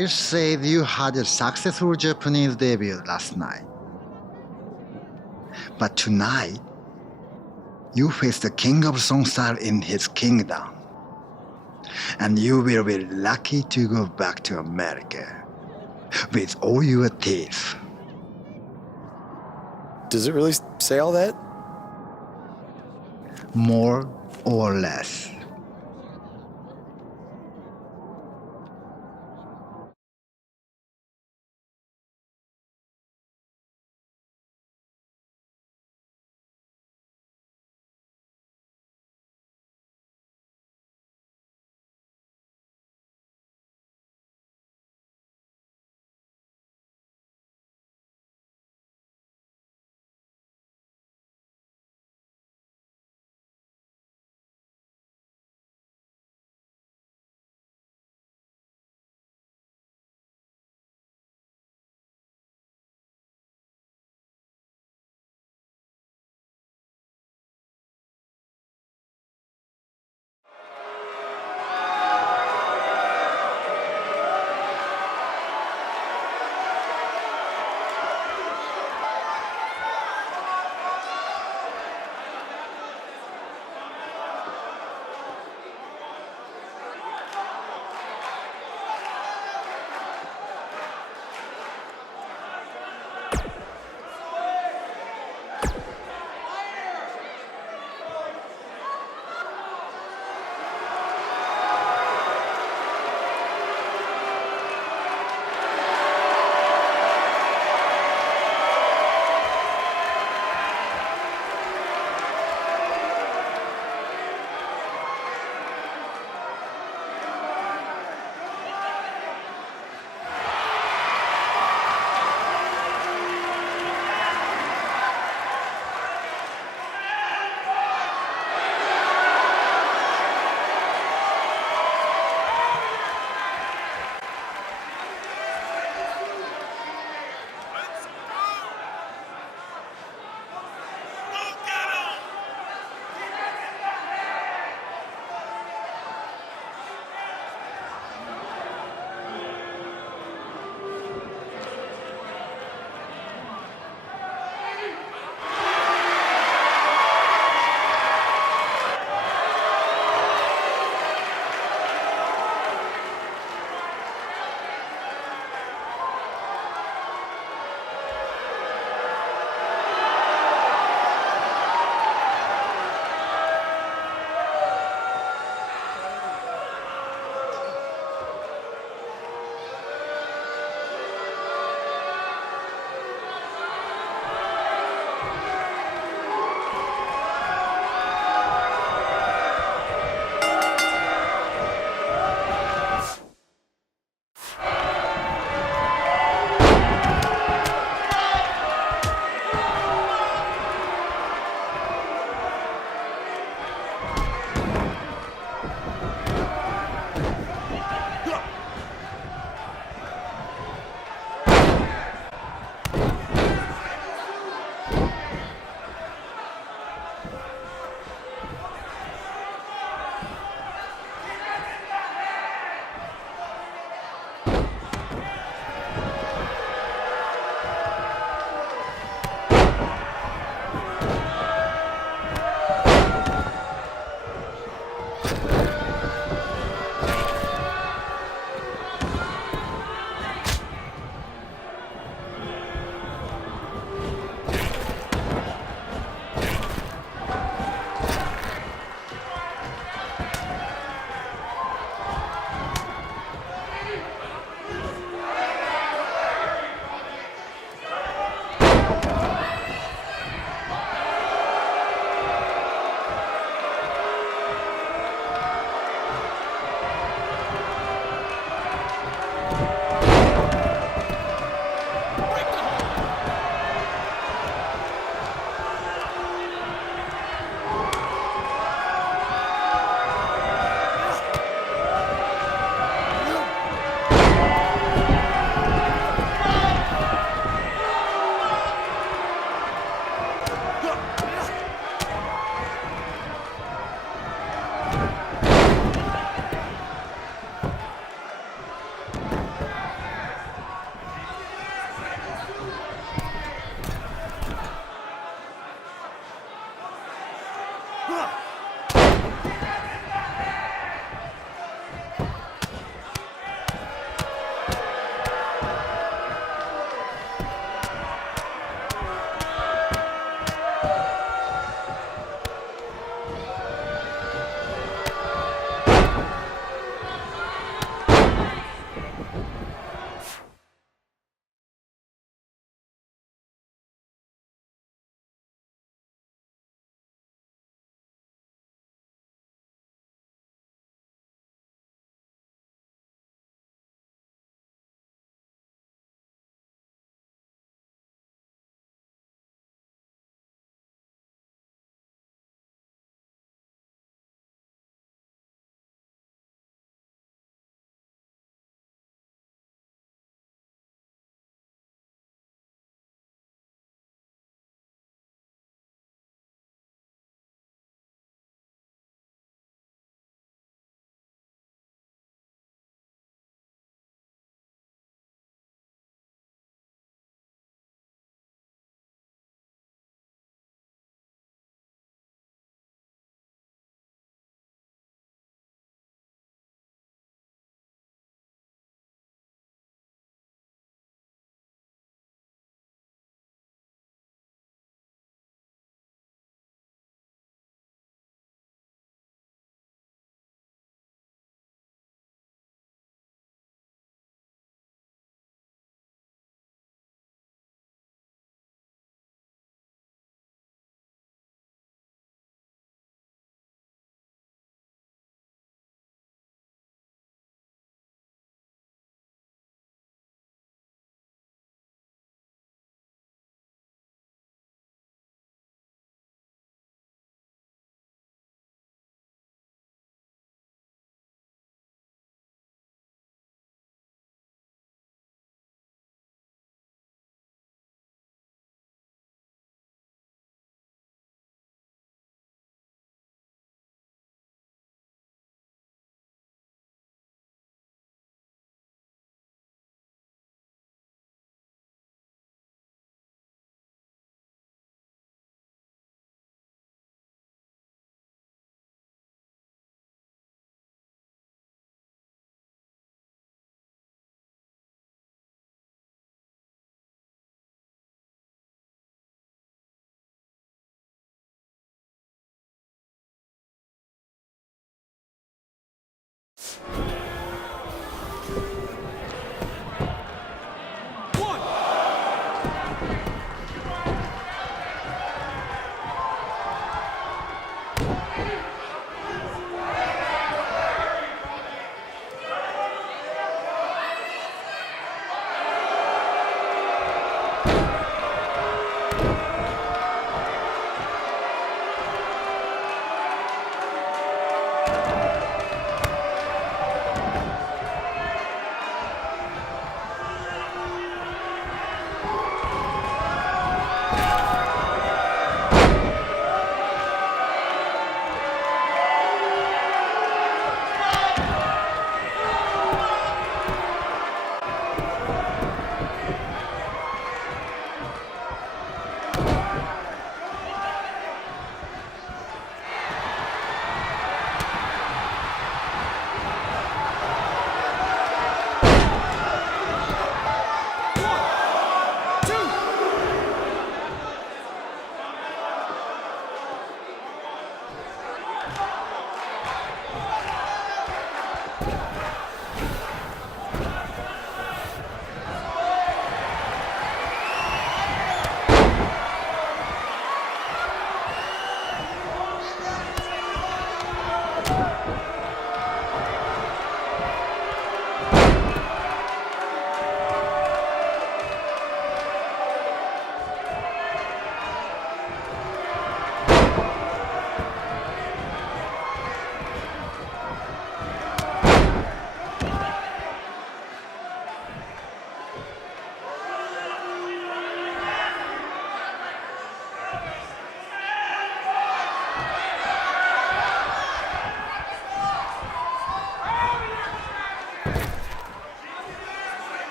It said you had a successful Japanese debut last night. But tonight, you face the king of songstyle in his kingdom. And you will be lucky to go back to America with all your teeth. Does it really say all that? More or less.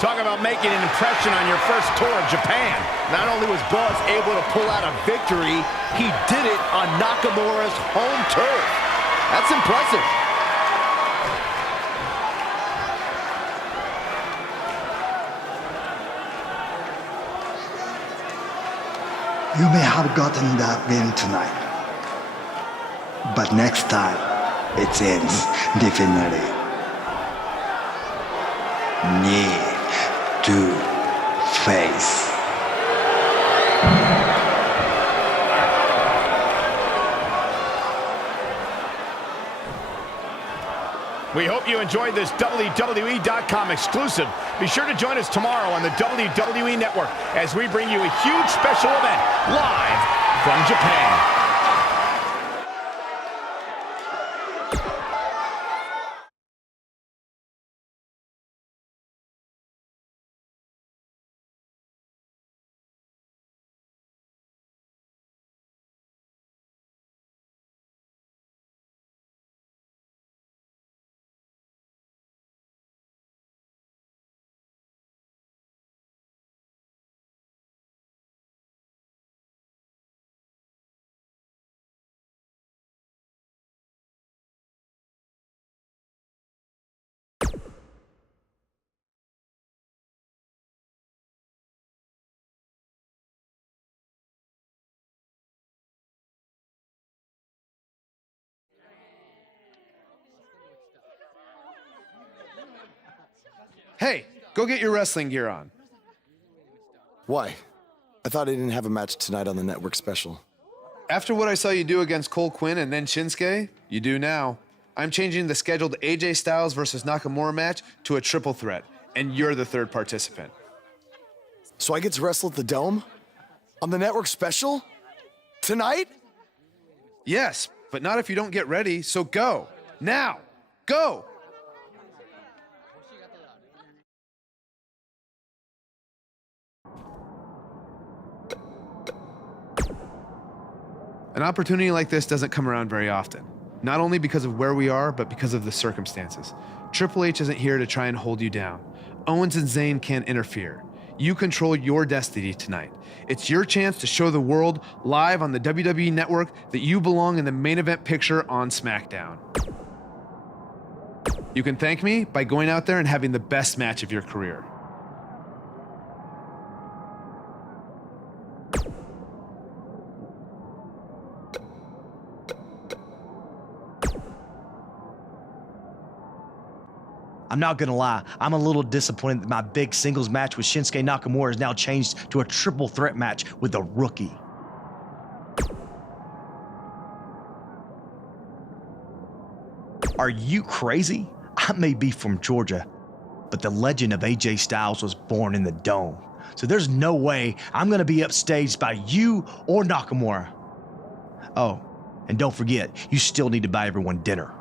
Talk about making an impression on your first tour of Japan. Not only was Buzz able to pull out a victory, he did it on Nakamura's home turf. That's impressive. You may have gotten that win tonight, but next time it ends differently. Knee to face. We hope you enjoyed this WWE.com exclusive. Be sure to join us tomorrow on the WWE Network as we bring you a huge special event live from Japan. Hey, go get your wrestling gear on. Why? I thought I didn't have a match tonight on the network special. After what I saw you do against Cole Quinn and then Shinsuke, you do now. I'm changing the scheduled AJ Styles versus Nakamura match to a triple threat, and you're the third participant. So I get to wrestle at the Dome? On the network special? Tonight? Yes, but not if you don't get ready, so go. Now. Go! An opportunity like this doesn't come around very often. Not only because of where we are, but because of the circumstances. Triple H isn't here to try and hold you down. Owens and Zayn can't interfere. You control your destiny tonight. It's your chance to show the world live on the WWE Network that you belong in the main event picture on SmackDown. You can thank me by going out there and having the best match of your career. I'm not gonna lie, I'm a little disappointed that my big singles match with Shinsuke Nakamura is now changed to a triple threat match with a rookie. Are you crazy? I may be from Georgia, but the legend of AJ Styles was born in the Dome. So there's no way I'm gonna be upstaged by you or Nakamura. Oh, and don't forget, you still need to buy everyone dinner.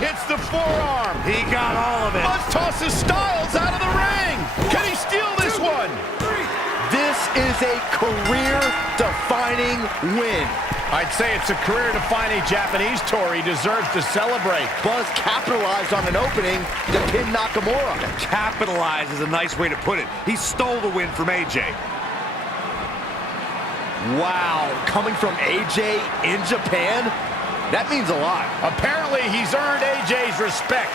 Hits the forearm. He got all of it. Buzz tosses Styles out of the ring. Can he steal this one? This is a career-defining win. I'd say it's a career-defining Japanese tour. He deserves to celebrate. Buzz capitalized on an opening to pin Nakamura. Capitalize is a nice way to put it. He stole the win from AJ. Wow, coming from AJ in Japan? That means a lot. Apparently, he's earned AJ's respect.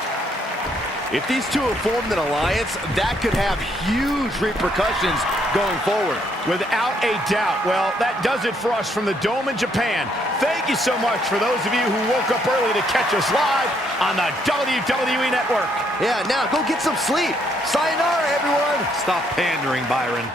If these two have formed an alliance, that could have huge repercussions going forward. Without a doubt. Well, that does it for us from the Dome in Japan. Thank you so much for those of you who woke up early to catch us live on the WWE Network. Yeah, now go get some sleep. Sayonara, everyone. Stop pandering, Byron.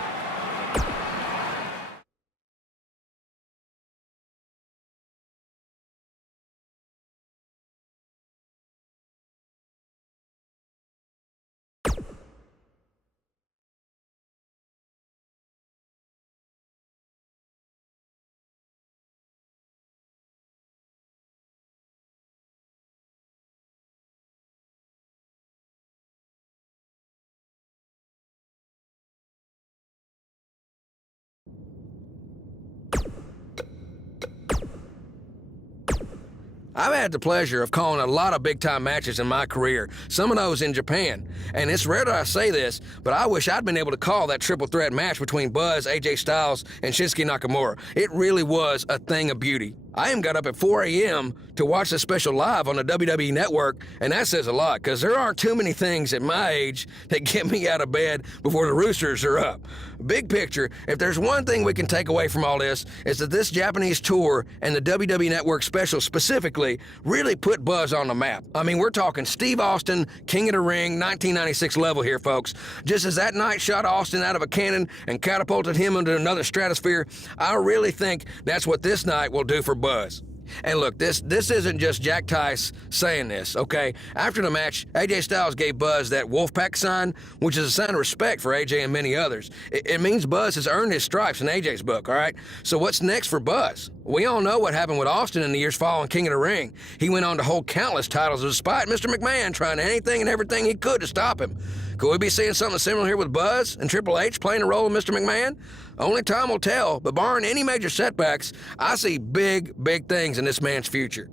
I've had the pleasure of calling a lot of big-time matches in my career, some of those in Japan. And it's rare that I say this, but I wish I'd been able to call that triple threat match between Buzz, AJ Styles, and Shinsuke Nakamura. It really was a thing of beauty. I even got up at 4 a.m. to watch the special live on the WWE Network, and that says a lot, because there aren't too many things at my age that get me out of bed before the roosters are up. Big picture, if there's one thing we can take away from all this, is that this Japanese tour and the WWE Network special specifically really put Buzz on the map. I mean, we're talking Steve Austin, King of the Ring, 1996 level here, folks. Just as that night shot Austin out of a cannon and catapulted him into another stratosphere, I really think that's what this night will do for Buzz. And look, this isn't just Jack Tice saying this, okay? After the match, AJ Styles gave Buzz that Wolfpack sign, which is a sign of respect for AJ and many others. It means Buzz has earned his stripes in AJ's book, all right? So what's next for Buzz? We all know what happened with Austin in the years following King of the Ring. He went on to hold countless titles despite Mr. McMahon trying anything and everything he could to stop him. Could we be seeing something similar here with Buzz and Triple H playing the role of Mr. McMahon? Only time will tell, but barring any major setbacks, I see big, big things in this man's future.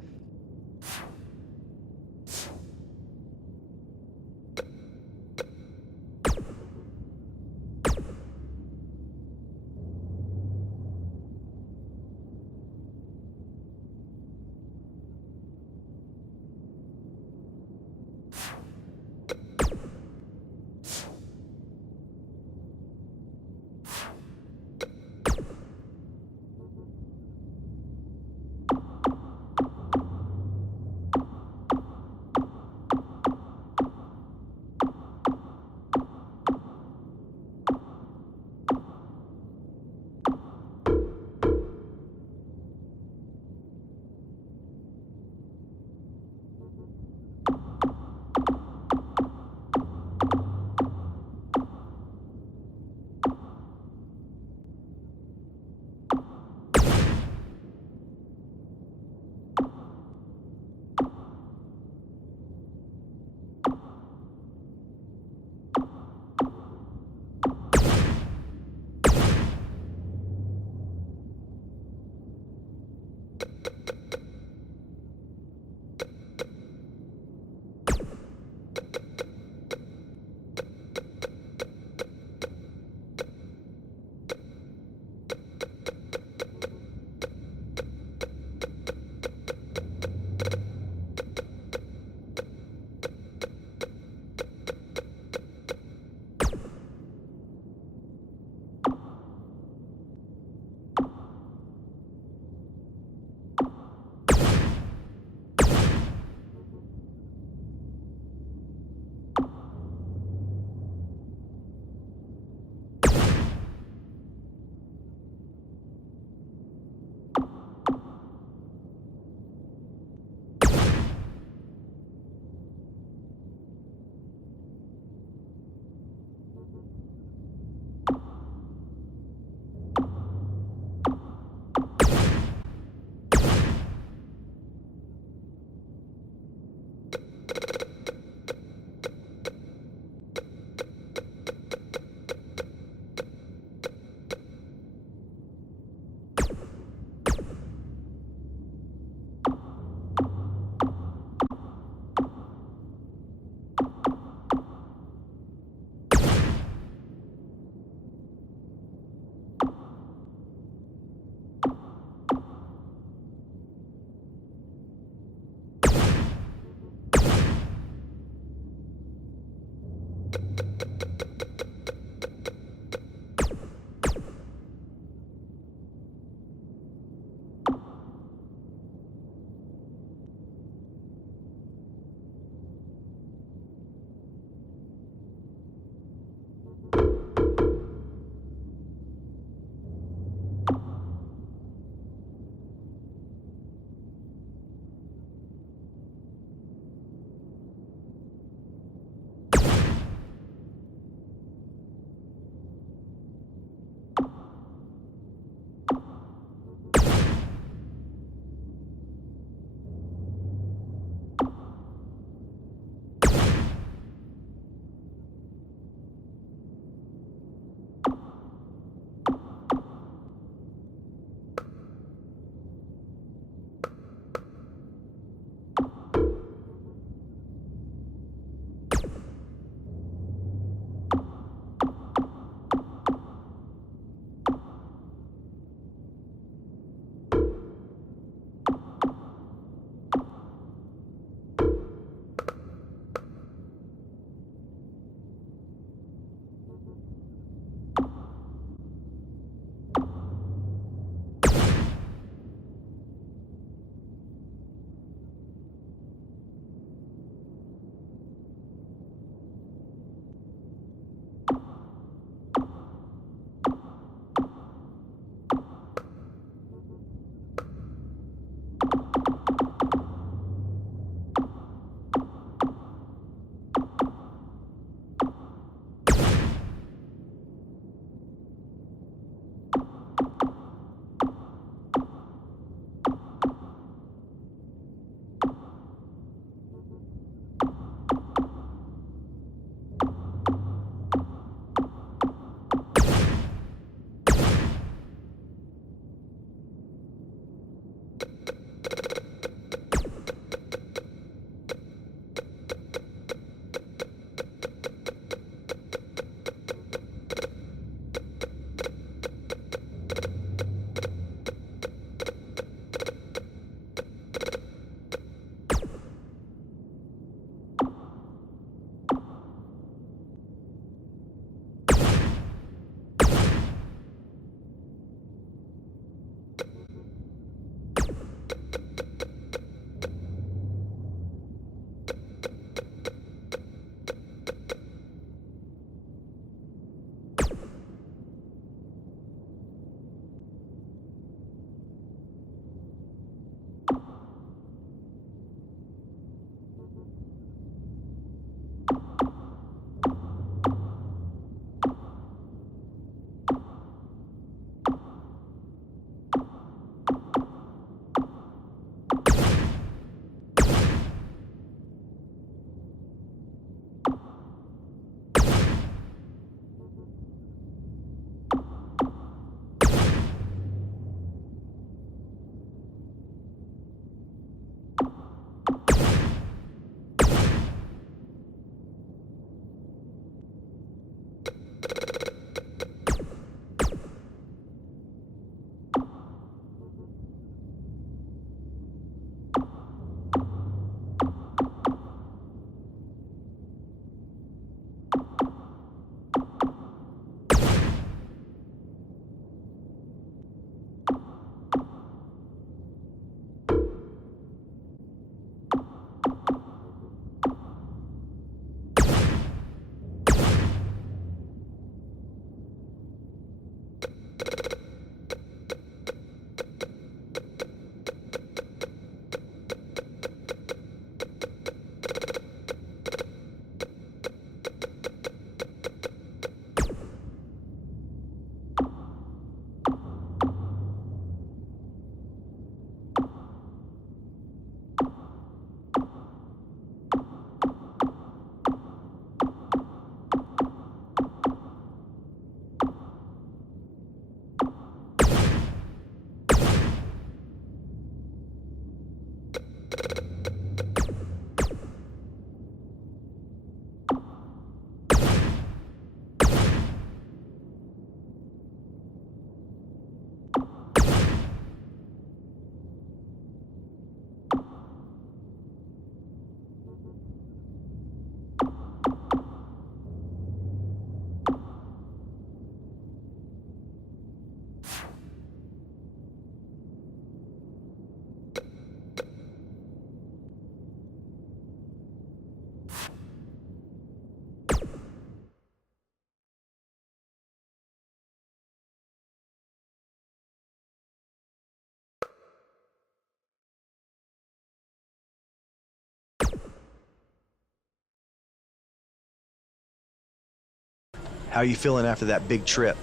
How are you feeling after that big trip?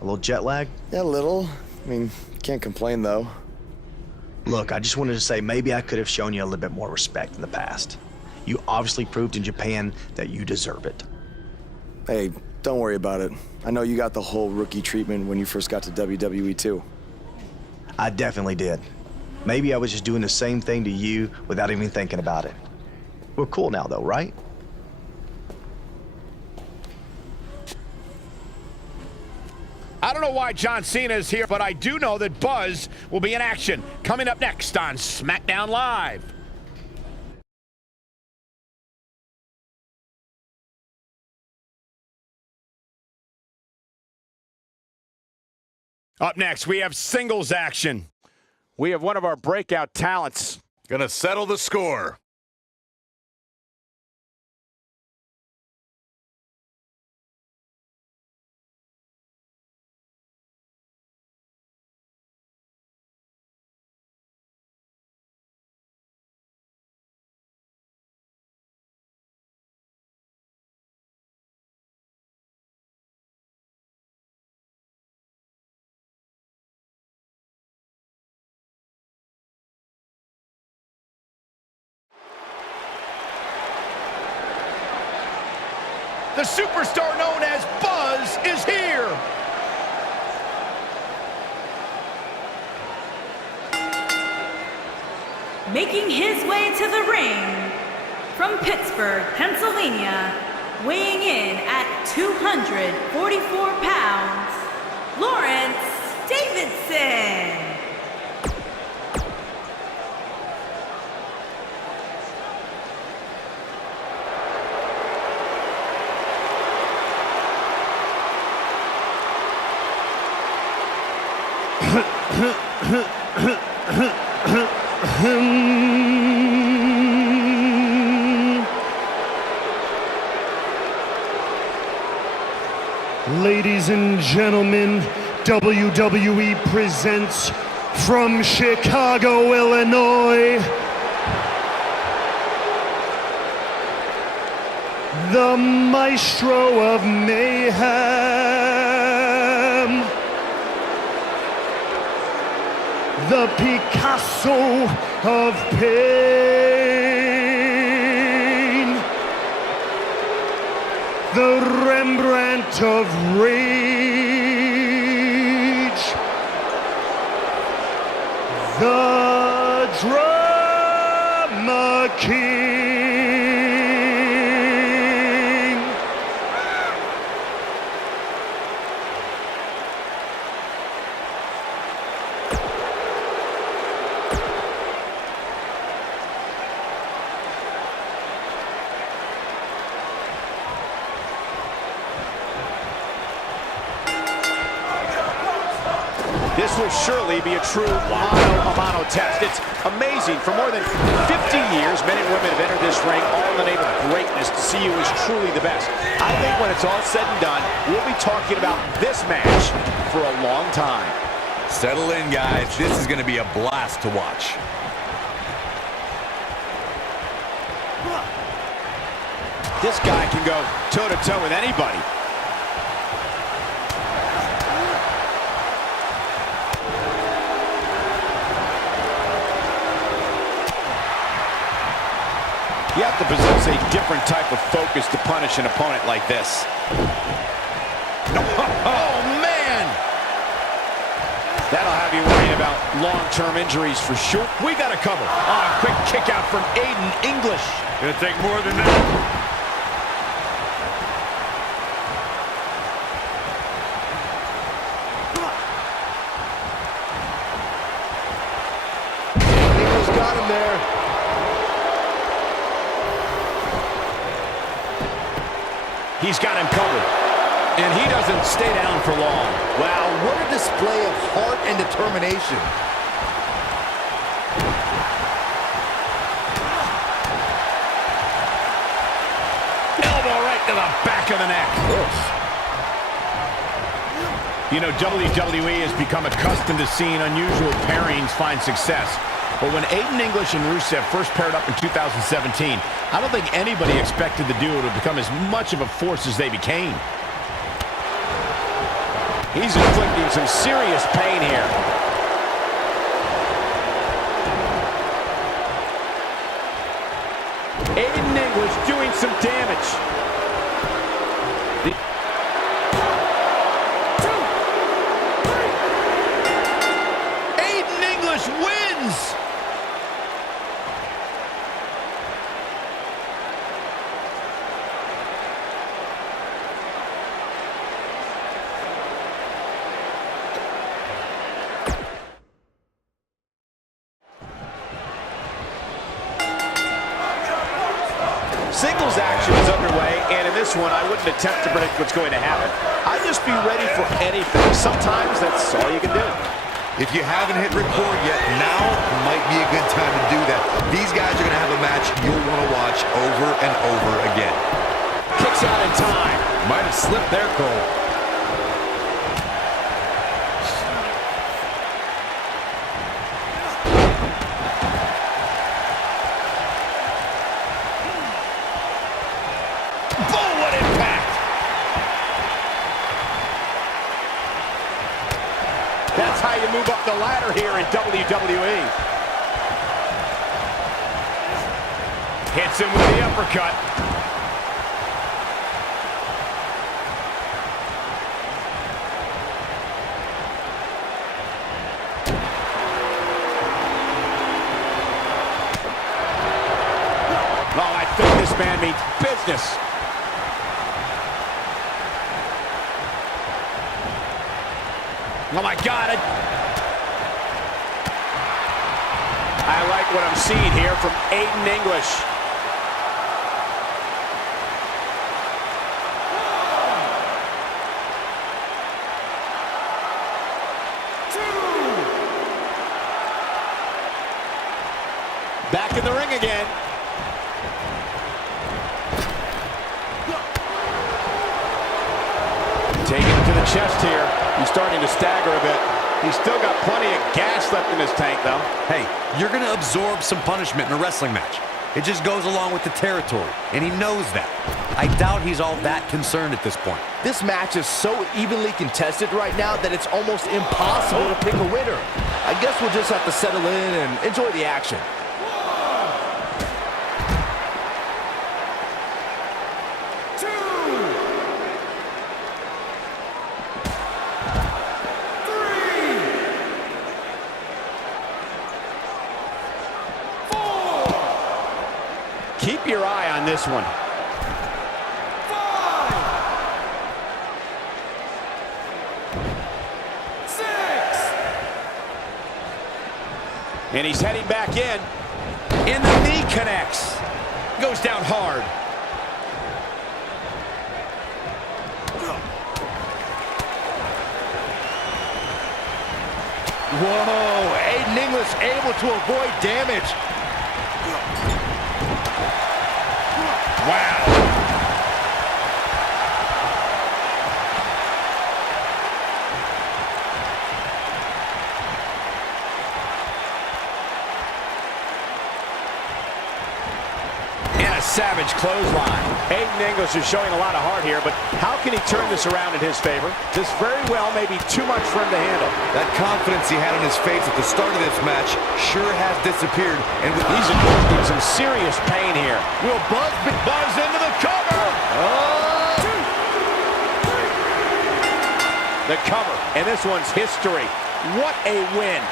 A little jet lag? Yeah, a little. I mean, can't complain, though. Look, I just wanted to say maybe I could have shown you a little bit more respect in the past. You obviously proved in Japan that you deserve it. Hey, don't worry about it. I know you got the whole rookie treatment when you first got to WWE, too. I definitely did. Maybe I was just doing the same thing to you without even thinking about it. We're cool now, though, right? I don't know why John Cena is here, but I do know that Buzz will be in action. Coming up next on SmackDown Live. Up next, we have singles action. We have one of our breakout talents. Gonna settle the score. The superstar known as Buzz is here. Making his way to the ring from Pittsburgh, Pennsylvania, weighing in at 244 pounds, Lawrence Davidson. Ladies and gentlemen, WWE presents from Chicago, Illinois, the Maestro of Mayhem, the Picasso of Pain, the Rembrandt of Rage, the Drama King. This will surely be a true mano-a-mano test. It's amazing. For more than 50 years, men and women have entered this ring all in the name of greatness to see who is truly the best. I think when it's all said and done, we'll be talking about this match for a long time. Settle in, guys. This is going to be a blast to watch. This guy can go toe-to-toe with anybody. You have to possess a different type of focus to punish an opponent like this. Oh, man! That'll have you worrying about long-term injuries for sure. We got a cover. Oh, a quick kick out from Aiden English. Gonna take more than that. English got him there. He's got him covered. And he doesn't stay down for long. Wow, what a display of heart and determination. Elbow right to the back of the neck. You know, WWE has become accustomed to seeing unusual pairings find success. But when Aiden English and Rusev first paired up in 2017, I don't think anybody expected the duo to become as much of a force as they became. He's inflicting some serious pain here. Aiden English doing some damage. Aiden English wins! Singles action is underway, and in this one, I wouldn't attempt to predict what's going to happen. I'd just be ready for anything. Sometimes that's all you can do. If you haven't hit record yet, now might be a good time to do that. These guys are going to have a match you'll want to watch over and over again. Kicks out in time. Might have slipped there, Cole. That's how you move up the ladder here in WWE. Hits him with the uppercut. Oh, I think this man means business. Oh, my God. I like what I'm seeing here from Aiden English. Back in the ring again. Taking it to the chest here. He's starting to stagger a bit. He's still got plenty of gas left in his tank, though. Hey, you're going to absorb some punishment in a wrestling match. It just goes along with the territory, and he knows that. I doubt he's all that concerned at this point. This match is so evenly contested right now that it's almost impossible to pick a winner. I guess we'll just have to settle in and enjoy the action. Keep your eye on this one. 5, 6. And he's heading back in. And the knee connects. Goes down hard. Whoa, Aiden English able to avoid damage. Wow. And a savage clothesline. Aiden English is showing a lot of heart here, but how can he turn this around in his favor? This very well may be too much for him to handle. That confidence he had on his face at the start of this match sure has disappeared. And with he's inflicting some serious pain here. Will Buzz into the cover? The cover, and this one's history. What a win.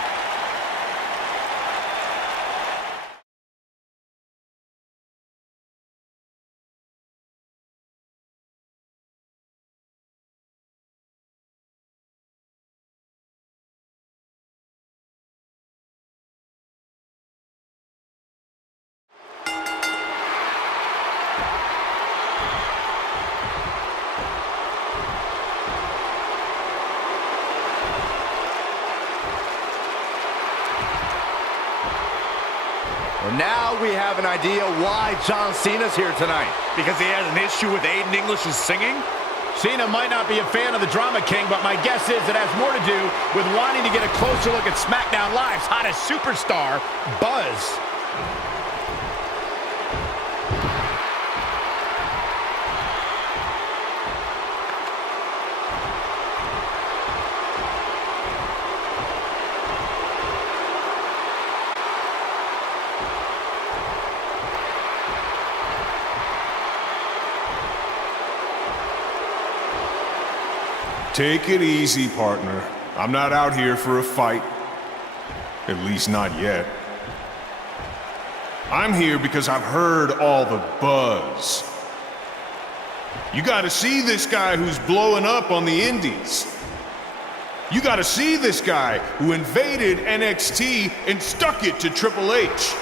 Well, now we have an idea why John Cena's here tonight. Because he has an issue with Aiden English's singing? Cena might not be a fan of the Drama King, but my guess is it has more to do with wanting to get a closer look at SmackDown Live's hottest superstar, Buzz. Take it easy, partner. I'm not out here for a fight. At least not yet. I'm here because I've heard all the buzz. You gotta see this guy who's blowing up on the indies. You gotta see this guy who invaded NXT and stuck it to Triple H.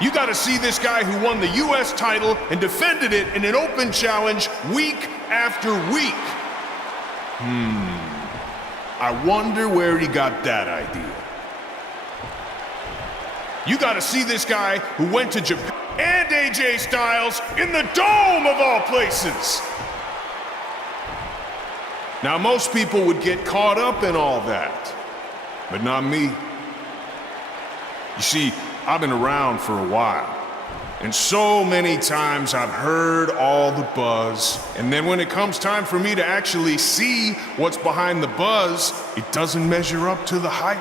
You gotta see this guy who won the US title and defended it in an open challenge week after week. I wonder where he got that idea. You gotta see this guy who went to Japan and AJ Styles in the Dome of all places. Now, most people would get caught up in all that, but not me. You see, I've been around for a while, and so many times I've heard all the buzz, and then when it comes time for me to actually see what's behind the buzz, it doesn't measure up to the hype.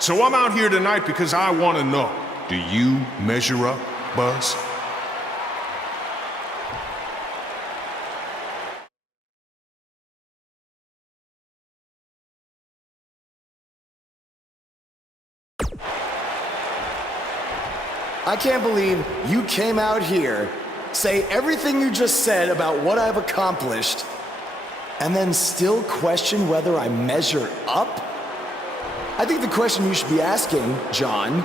So I'm out here tonight because I want to know, do you measure up, Buzz? I can't believe you came out here, say everything you just said about what I've accomplished, and then still question whether I measure up? I think the question you should be asking, John,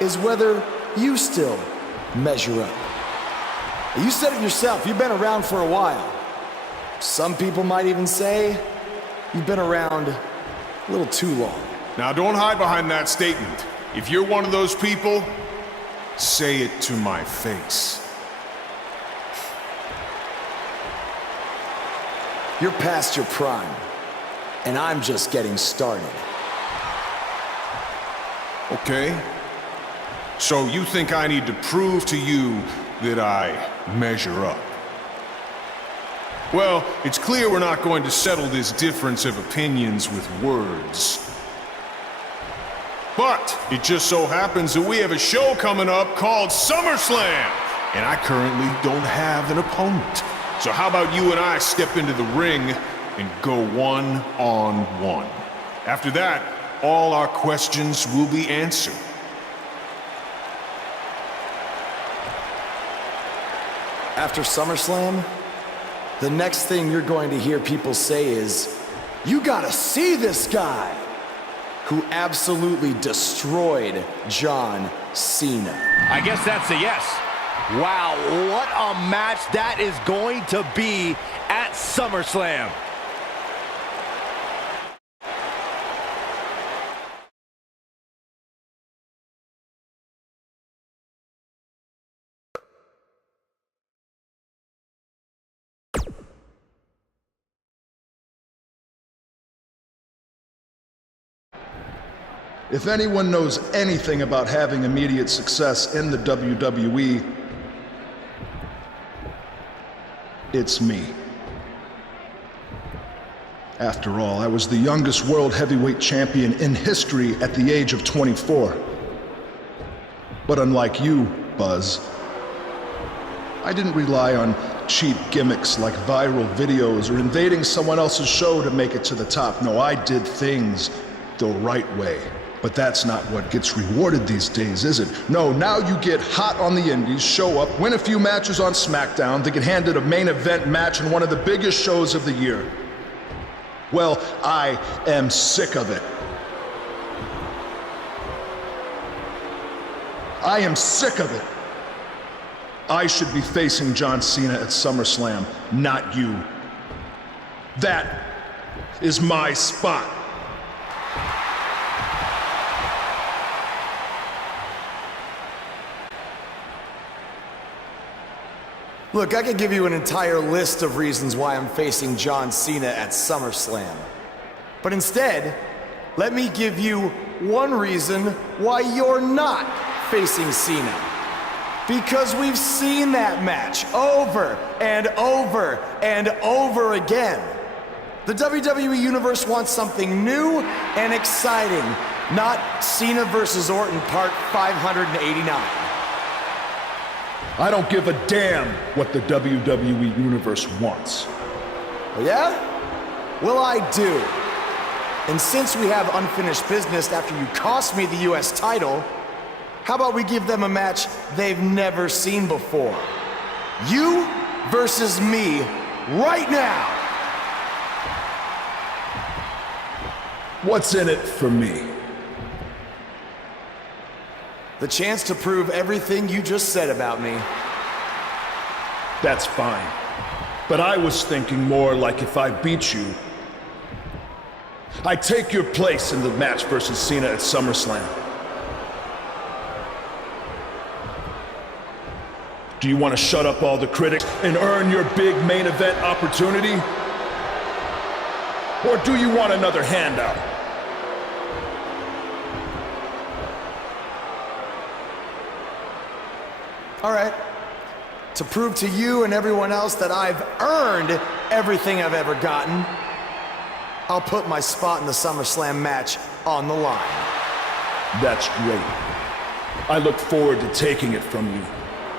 is whether you still measure up. You said it yourself, you've been around for a while. Some people might even say you've been around a little too long. Now don't hide behind that statement. If you're one of those people, say it to my face. You're past your prime, and I'm just getting started. Okay. So you think I need to prove to you that I measure up? Well, it's clear we're not going to settle this difference of opinions with words. But it just so happens that we have a show coming up called SummerSlam, and I currently don't have an opponent. So how about you and I step into the ring and go one-on-one? After that, all our questions will be answered. After SummerSlam, the next thing you're going to hear people say is, "You gotta see this guy who absolutely destroyed John Cena." I guess that's a yes. Wow, what a match that is going to be at SummerSlam. If anyone knows anything about having immediate success in the WWE, it's me. After all, I was the youngest world heavyweight champion in history at the age of 24. But unlike you, Buzz, I didn't rely on cheap gimmicks like viral videos or invading someone else's show to make it to the top. No, I did things the right way. But that's not what gets rewarded these days, is it? No, now you get hot on the indies, show up, win a few matches on SmackDown, then get handed a main event match in one of the biggest shows of the year. Well, I am sick of it. I am sick of it. I should be facing John Cena at SummerSlam, not you. That is my spot. Look, I could give you an entire list of reasons why I'm facing John Cena at SummerSlam. But instead, let me give you one reason why you're not facing Cena. Because we've seen that match over and over and over again. The WWE Universe wants something new and exciting, not Cena versus Orton Part 589. I don't give a damn what the WWE Universe wants. Oh, yeah? Well, I do. And since we have unfinished business after you cost me the U.S. title, how about we give them a match they've never seen before? You versus me right now! What's in it for me? The chance to prove everything you just said about me. That's fine. But I was thinking more like if I beat you, I take your place in the match versus Cena at SummerSlam. Do you want to shut up all the critics and earn your big main event opportunity? Or do you want another handout? All right. To prove to you and everyone else that I've earned everything I've ever gotten, I'll put my spot in the SummerSlam match on the line. That's great. I look forward to taking it from you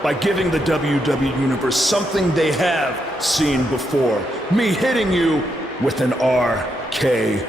by giving the WWE Universe something they have seen before. Me hitting you with an RKO.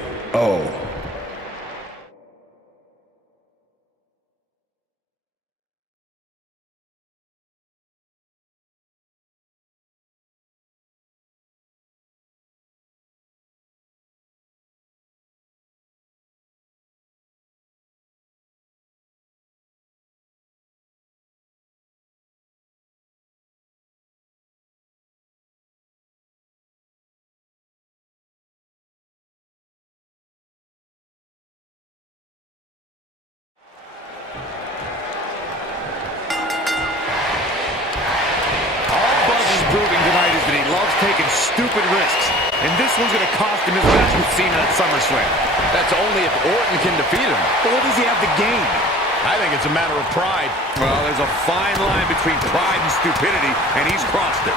Proving tonight is that he loves taking stupid risks, and this one's going to cost him his match with Cena at SummerSlam. That's only if Orton can defeat him. But what does he have to gain? I think it's a matter of pride. Well, there's a fine line between pride and stupidity, and he's crossed it.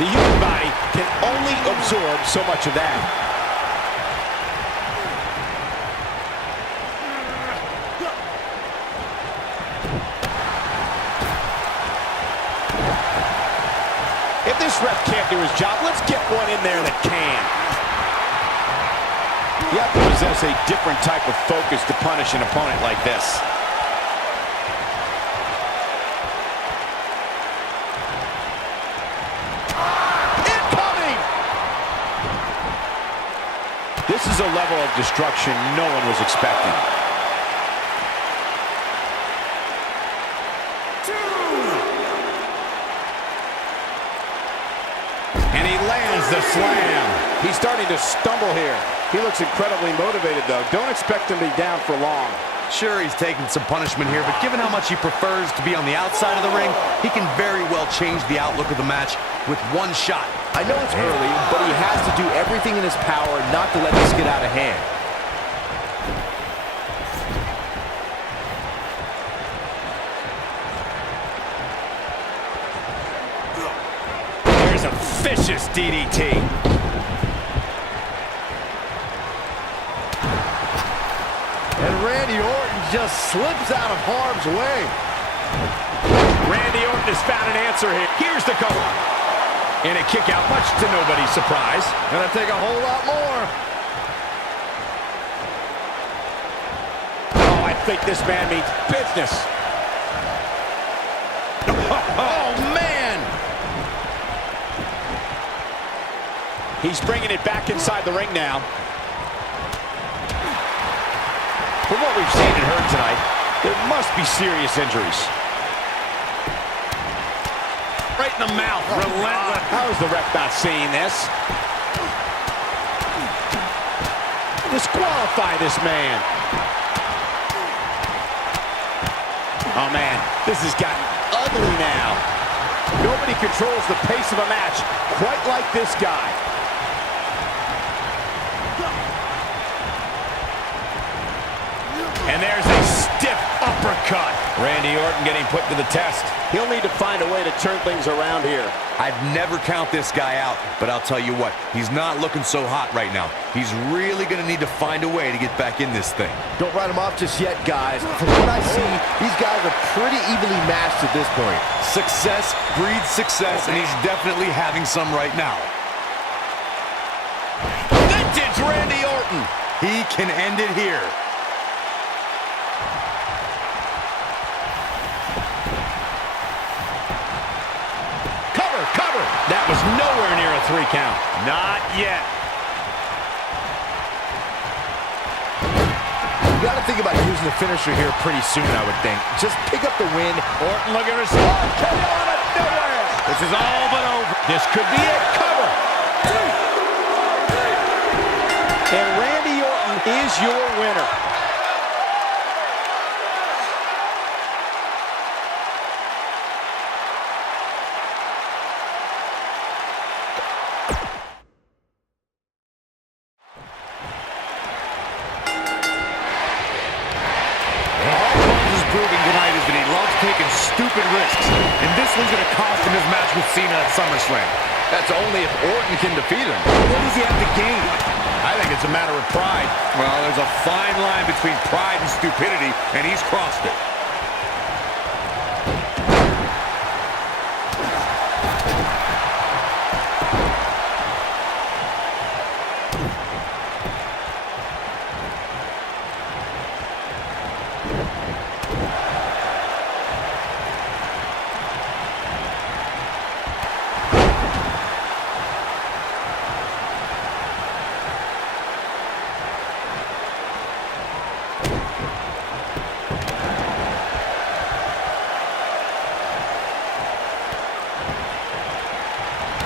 The human body can only absorb so much of that. If this ref can't do his job, let's get one in there that can. You have to possess a different type of focus to punish an opponent like this. Incoming! This is a level of destruction no one was expecting. And he lands the slam. He's starting to stumble here. He looks incredibly motivated, though. Don't expect him to be down for long. Sure, he's taking some punishment here, but given how much he prefers to be on the outside of the ring, he can very well change the outlook of the match with one shot. I know it's early, but he has to do everything in his power not to let this get out of hand. There's a vicious DDT. And Randy Orton just slips out of harm's way. Randy Orton has found an answer here. Here's the cover. And a kick out, much to nobody's surprise. Gonna take a whole lot more. Oh, I think this man means business. Oh, man! He's bringing it back inside the ring now. From what we've seen and heard tonight, there must be serious injuries. Right in the mouth. Relentless. How is the ref not seeing this? Disqualify this man. Oh, man. This has gotten ugly now. Nobody controls the pace of a match quite like this guy. And there's a stiff uppercut. Randy Orton getting put to the test. He'll need to find a way to turn things around here. I'd never count this guy out, but I'll tell you what, he's not looking so hot right now. He's really going to need to find a way to get back in this thing. Don't write him off just yet, guys. From what I see, these guys are pretty evenly matched at this point. Success breeds success, and he's definitely having some right now. Vintage Randy Orton. He can end it here. Cover. That was nowhere near a 3 count. Not yet. You got to think about using the finisher here pretty soon, I would think. Just pick up the win. Orton looking to respond. KO out of nowhere. This is all but over. This could be it. Cover. And Randy Orton is your winner. Taking stupid risks, and this one's going to cost him his match with Cena at SummerSlam. That's only if Orton can defeat him. What does he have to gain? I think it's a matter of pride. Well, there's a fine line between pride and stupidity, and he's crossed it.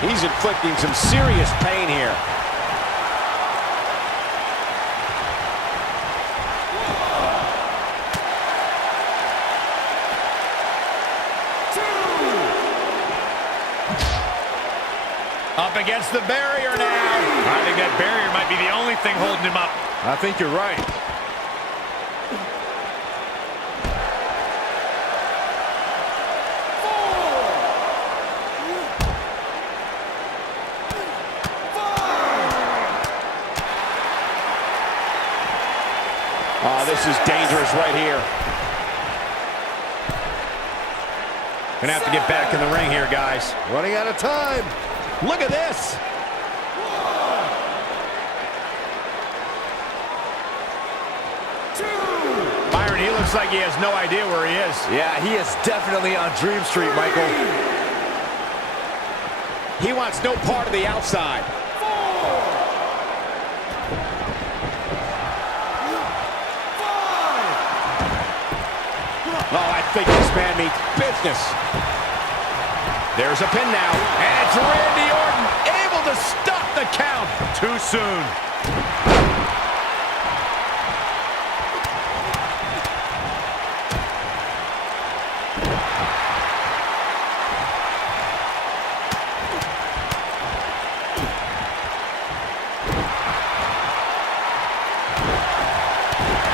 He's inflicting some serious pain here. Up against the barrier now. I think that barrier might be the only thing holding him up. I think you're right. Oh, this is dangerous right here. Gonna have to get back in the ring here, guys. Running out of time. Look at this. Byron, he looks like he has no idea where he is. Yeah, he is definitely on Dream Street, Michael. He wants no part of the outside. Oh, I think this man means business. There's a pin now, and it's Randy Orton able to stop the count. Too soon.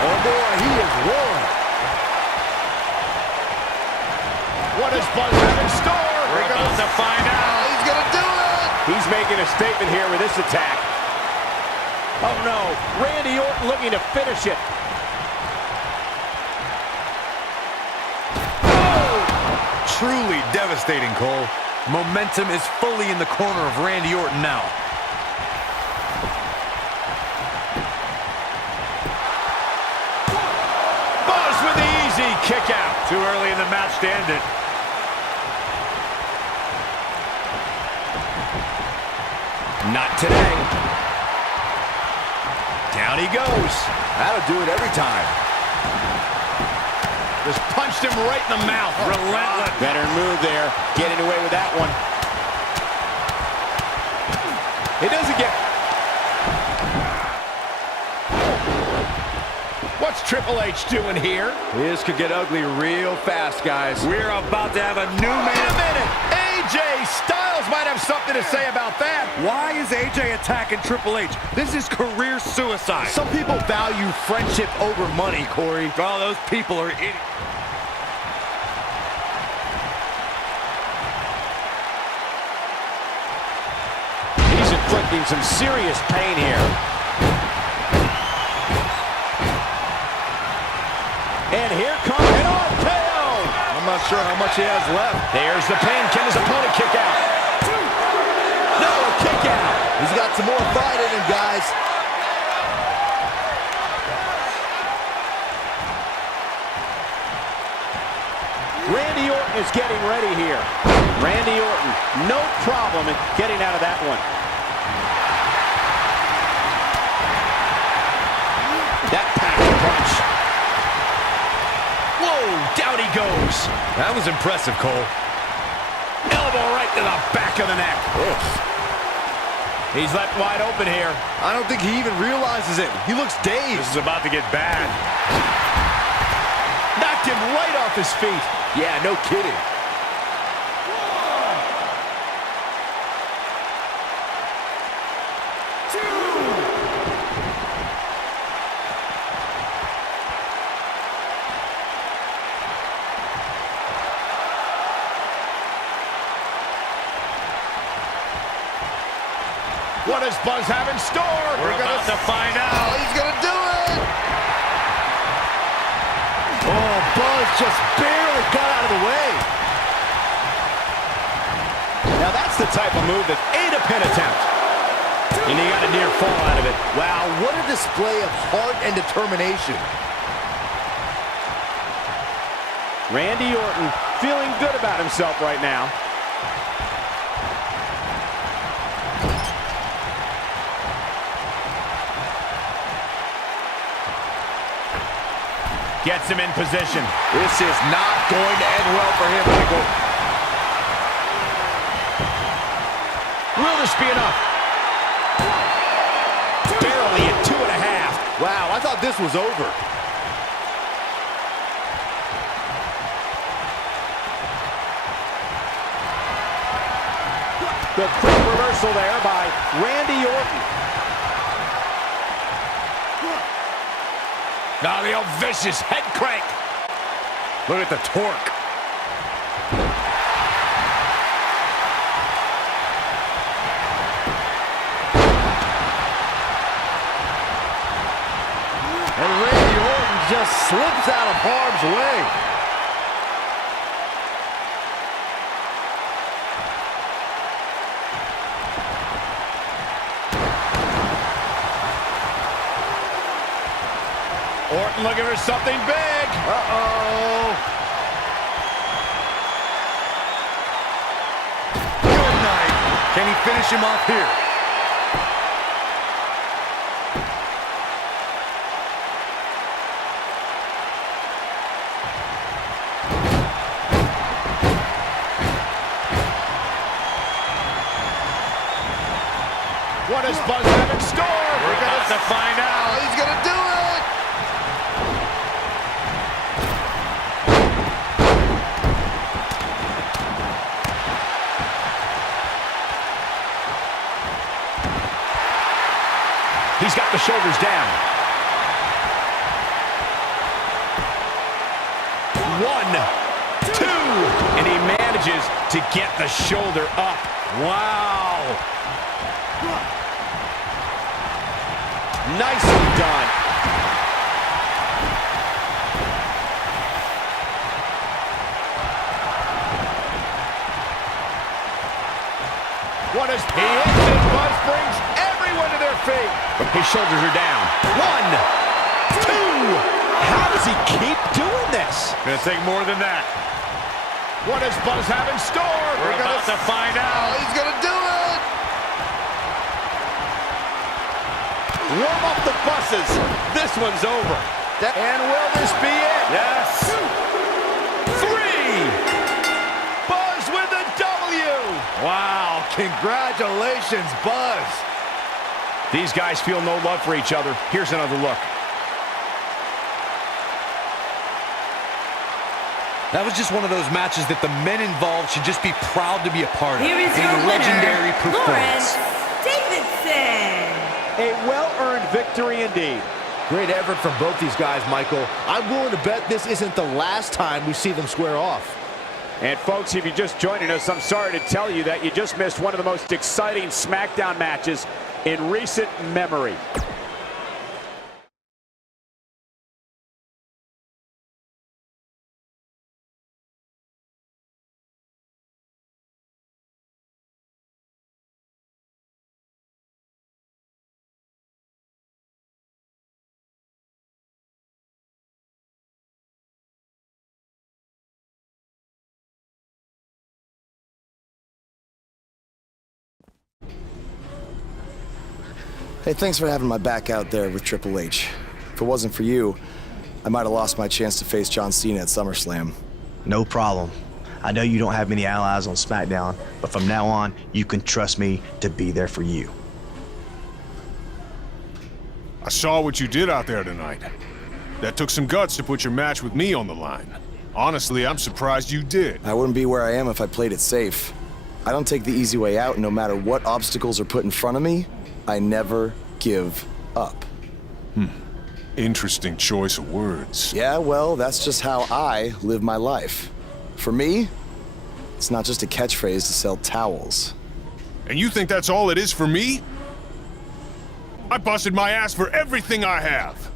Oh boy, he is rolling. What does Buzz have in store? We're about to find out. He's gonna do it. He's making a statement here with this attack. Oh no, Randy Orton looking to finish it. Truly devastating, Cole. Momentum is fully in the corner of Randy Orton now. Buzz with the easy kick out. Too early in the match to end it. Not today. Down he goes. That'll do it every time. Just punched him right in the mouth. Relentless. Better move there. Getting away with that one. It doesn't get... What's What's Triple H doing here? This could get ugly real fast, guys. We're about to have a new man. Wait a minute! AJ Styles might have something to say about that. Why is AJ attacking Triple H? This is career suicide. Some people value friendship over money, Corey. Oh, those people are idiots. He's inflicting some serious pain here. And here comes an RKO. I'm not sure how much he has left. There's the pin. Can his opponent kick out? No, a kick out. He's got some more fight in him, guys. Randy Orton is getting ready here. Randy Orton, no problem in getting out of that one. That packed punch. Whoa, down he goes. That was impressive, Cole. Elbow right to the back of the neck. He's left wide open here. I don't think he even realizes it. He looks dazed. This is about to get bad. Knocked him right off his feet. Yeah, no kidding. What does Buzz have in store? We're about to find out. Oh, he's gonna do it! Oh, Buzz just barely got out of the way. Now that's the type of move that ain't a pin attempt. And he got a near fall out of it. Wow, what a display of heart and determination. Randy Orton feeling good about himself right now. Gets him in position. This is not going to end well for him, Michael. Will this be enough? Barely at 2.5. Wow, I thought this was over. The quick reversal there by Randy Orton. Now the old vicious head crank. Look at the torque. And Randy Orton just slips out of harm's way. Orton looking for something big. Uh-oh. Good night. Can he finish him off here? What does Buzz have in store? We're about to find out. Oh, he's gonna do it. He's got the shoulders down. 1, 2, and he manages to get the shoulder up. Wow. Nicely done. What is he hits it? Buzz brings everyone to their feet. His shoulders are down. 1, 2. How does he keep doing this? Gonna take more than that. What does Buzz have in store? We're about to find out. Oh, he's gonna do it. Warm up the buses. This one's over. And will this be it? Yes. 3. Buzz with a W. Wow, congratulations, Buzz. These guys feel no love for each other. Here's another look. That was just one of those matches that the men involved should just be proud to be a part of. Here is A your legendary winner, performance. Lawrence Davidson. A well-earned victory indeed. Great effort from both these guys, Michael. I'm willing to bet this isn't the last time we see them square off. And folks, if you're just joining us, I'm sorry to tell you that you just missed one of the most exciting SmackDown matches in recent memory. Hey, thanks for having my back out there with Triple H. If it wasn't for you, I might have lost my chance to face John Cena at SummerSlam. No problem. I know you don't have many allies on SmackDown, but from now on, you can trust me to be there for you. I saw what you did out there tonight. That took some guts to put your match with me on the line. Honestly, I'm surprised you did. I wouldn't be where I am if I played it safe. I don't take the easy way out, no matter what obstacles are put in front of me. I never give up. Interesting choice of words. Yeah, well, that's just how I live my life. For me, it's not just a catchphrase to sell towels. And you think that's all it is for me? I busted my ass for everything I have.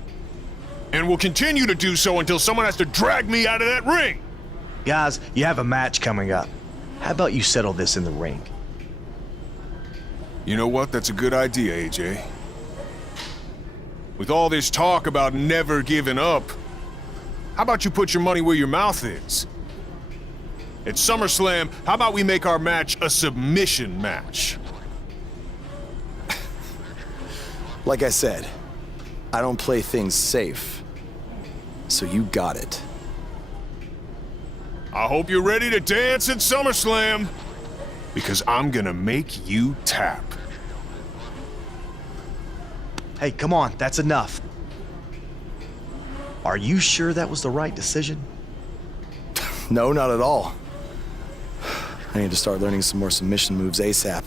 And will continue to do so until someone has to drag me out of that ring. Guys, you have a match coming up. How about you settle this in the ring? You know what? That's a good idea, AJ. With all this talk about never giving up, how about you put your money where your mouth is? At SummerSlam, how about we make our match a submission match? Like I said, I don't play things safe. So you got it. I hope you're ready to dance at SummerSlam, because I'm gonna make you tap. Hey, come on, that's enough. Are you sure that was the right decision? No, not at all. I need to start learning some more submission moves ASAP.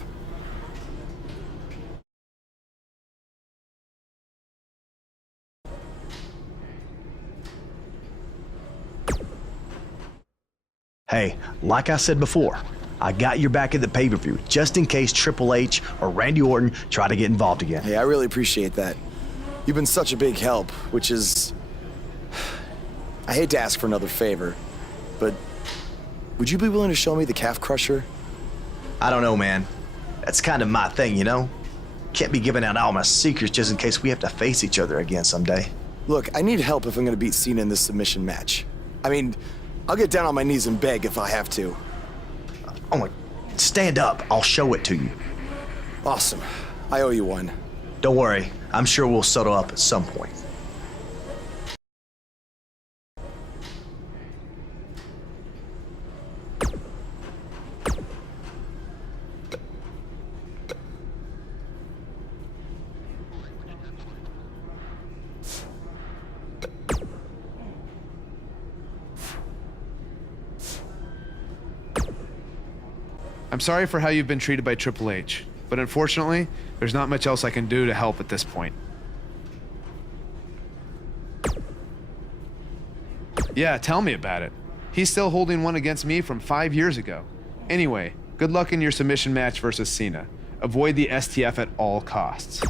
Hey, like I said before, I got your back at the pay-per-view, just in case Triple H or Randy Orton try to get involved again. Hey, I really appreciate that. You've been such a big help, which is... I hate to ask for another favor, but would you be willing to show me the calf crusher? I don't know, man. That's kind of my thing, you know? Can't be giving out all my secrets just in case we have to face each other again someday. Look, I need help if I'm gonna beat Cena in this submission match. I mean, I'll get down on my knees and beg if I have to. Oh my, stand up, I'll show it to you. Awesome, I owe you one. Don't worry, I'm sure we'll settle up at some point. I'm sorry for how you've been treated by Triple H, but unfortunately, there's not much else I can do to help at this point. Yeah, tell me about it. He's still holding one against me from 5 years ago. Anyway, good luck in your submission match versus Cena. Avoid the STF at all costs.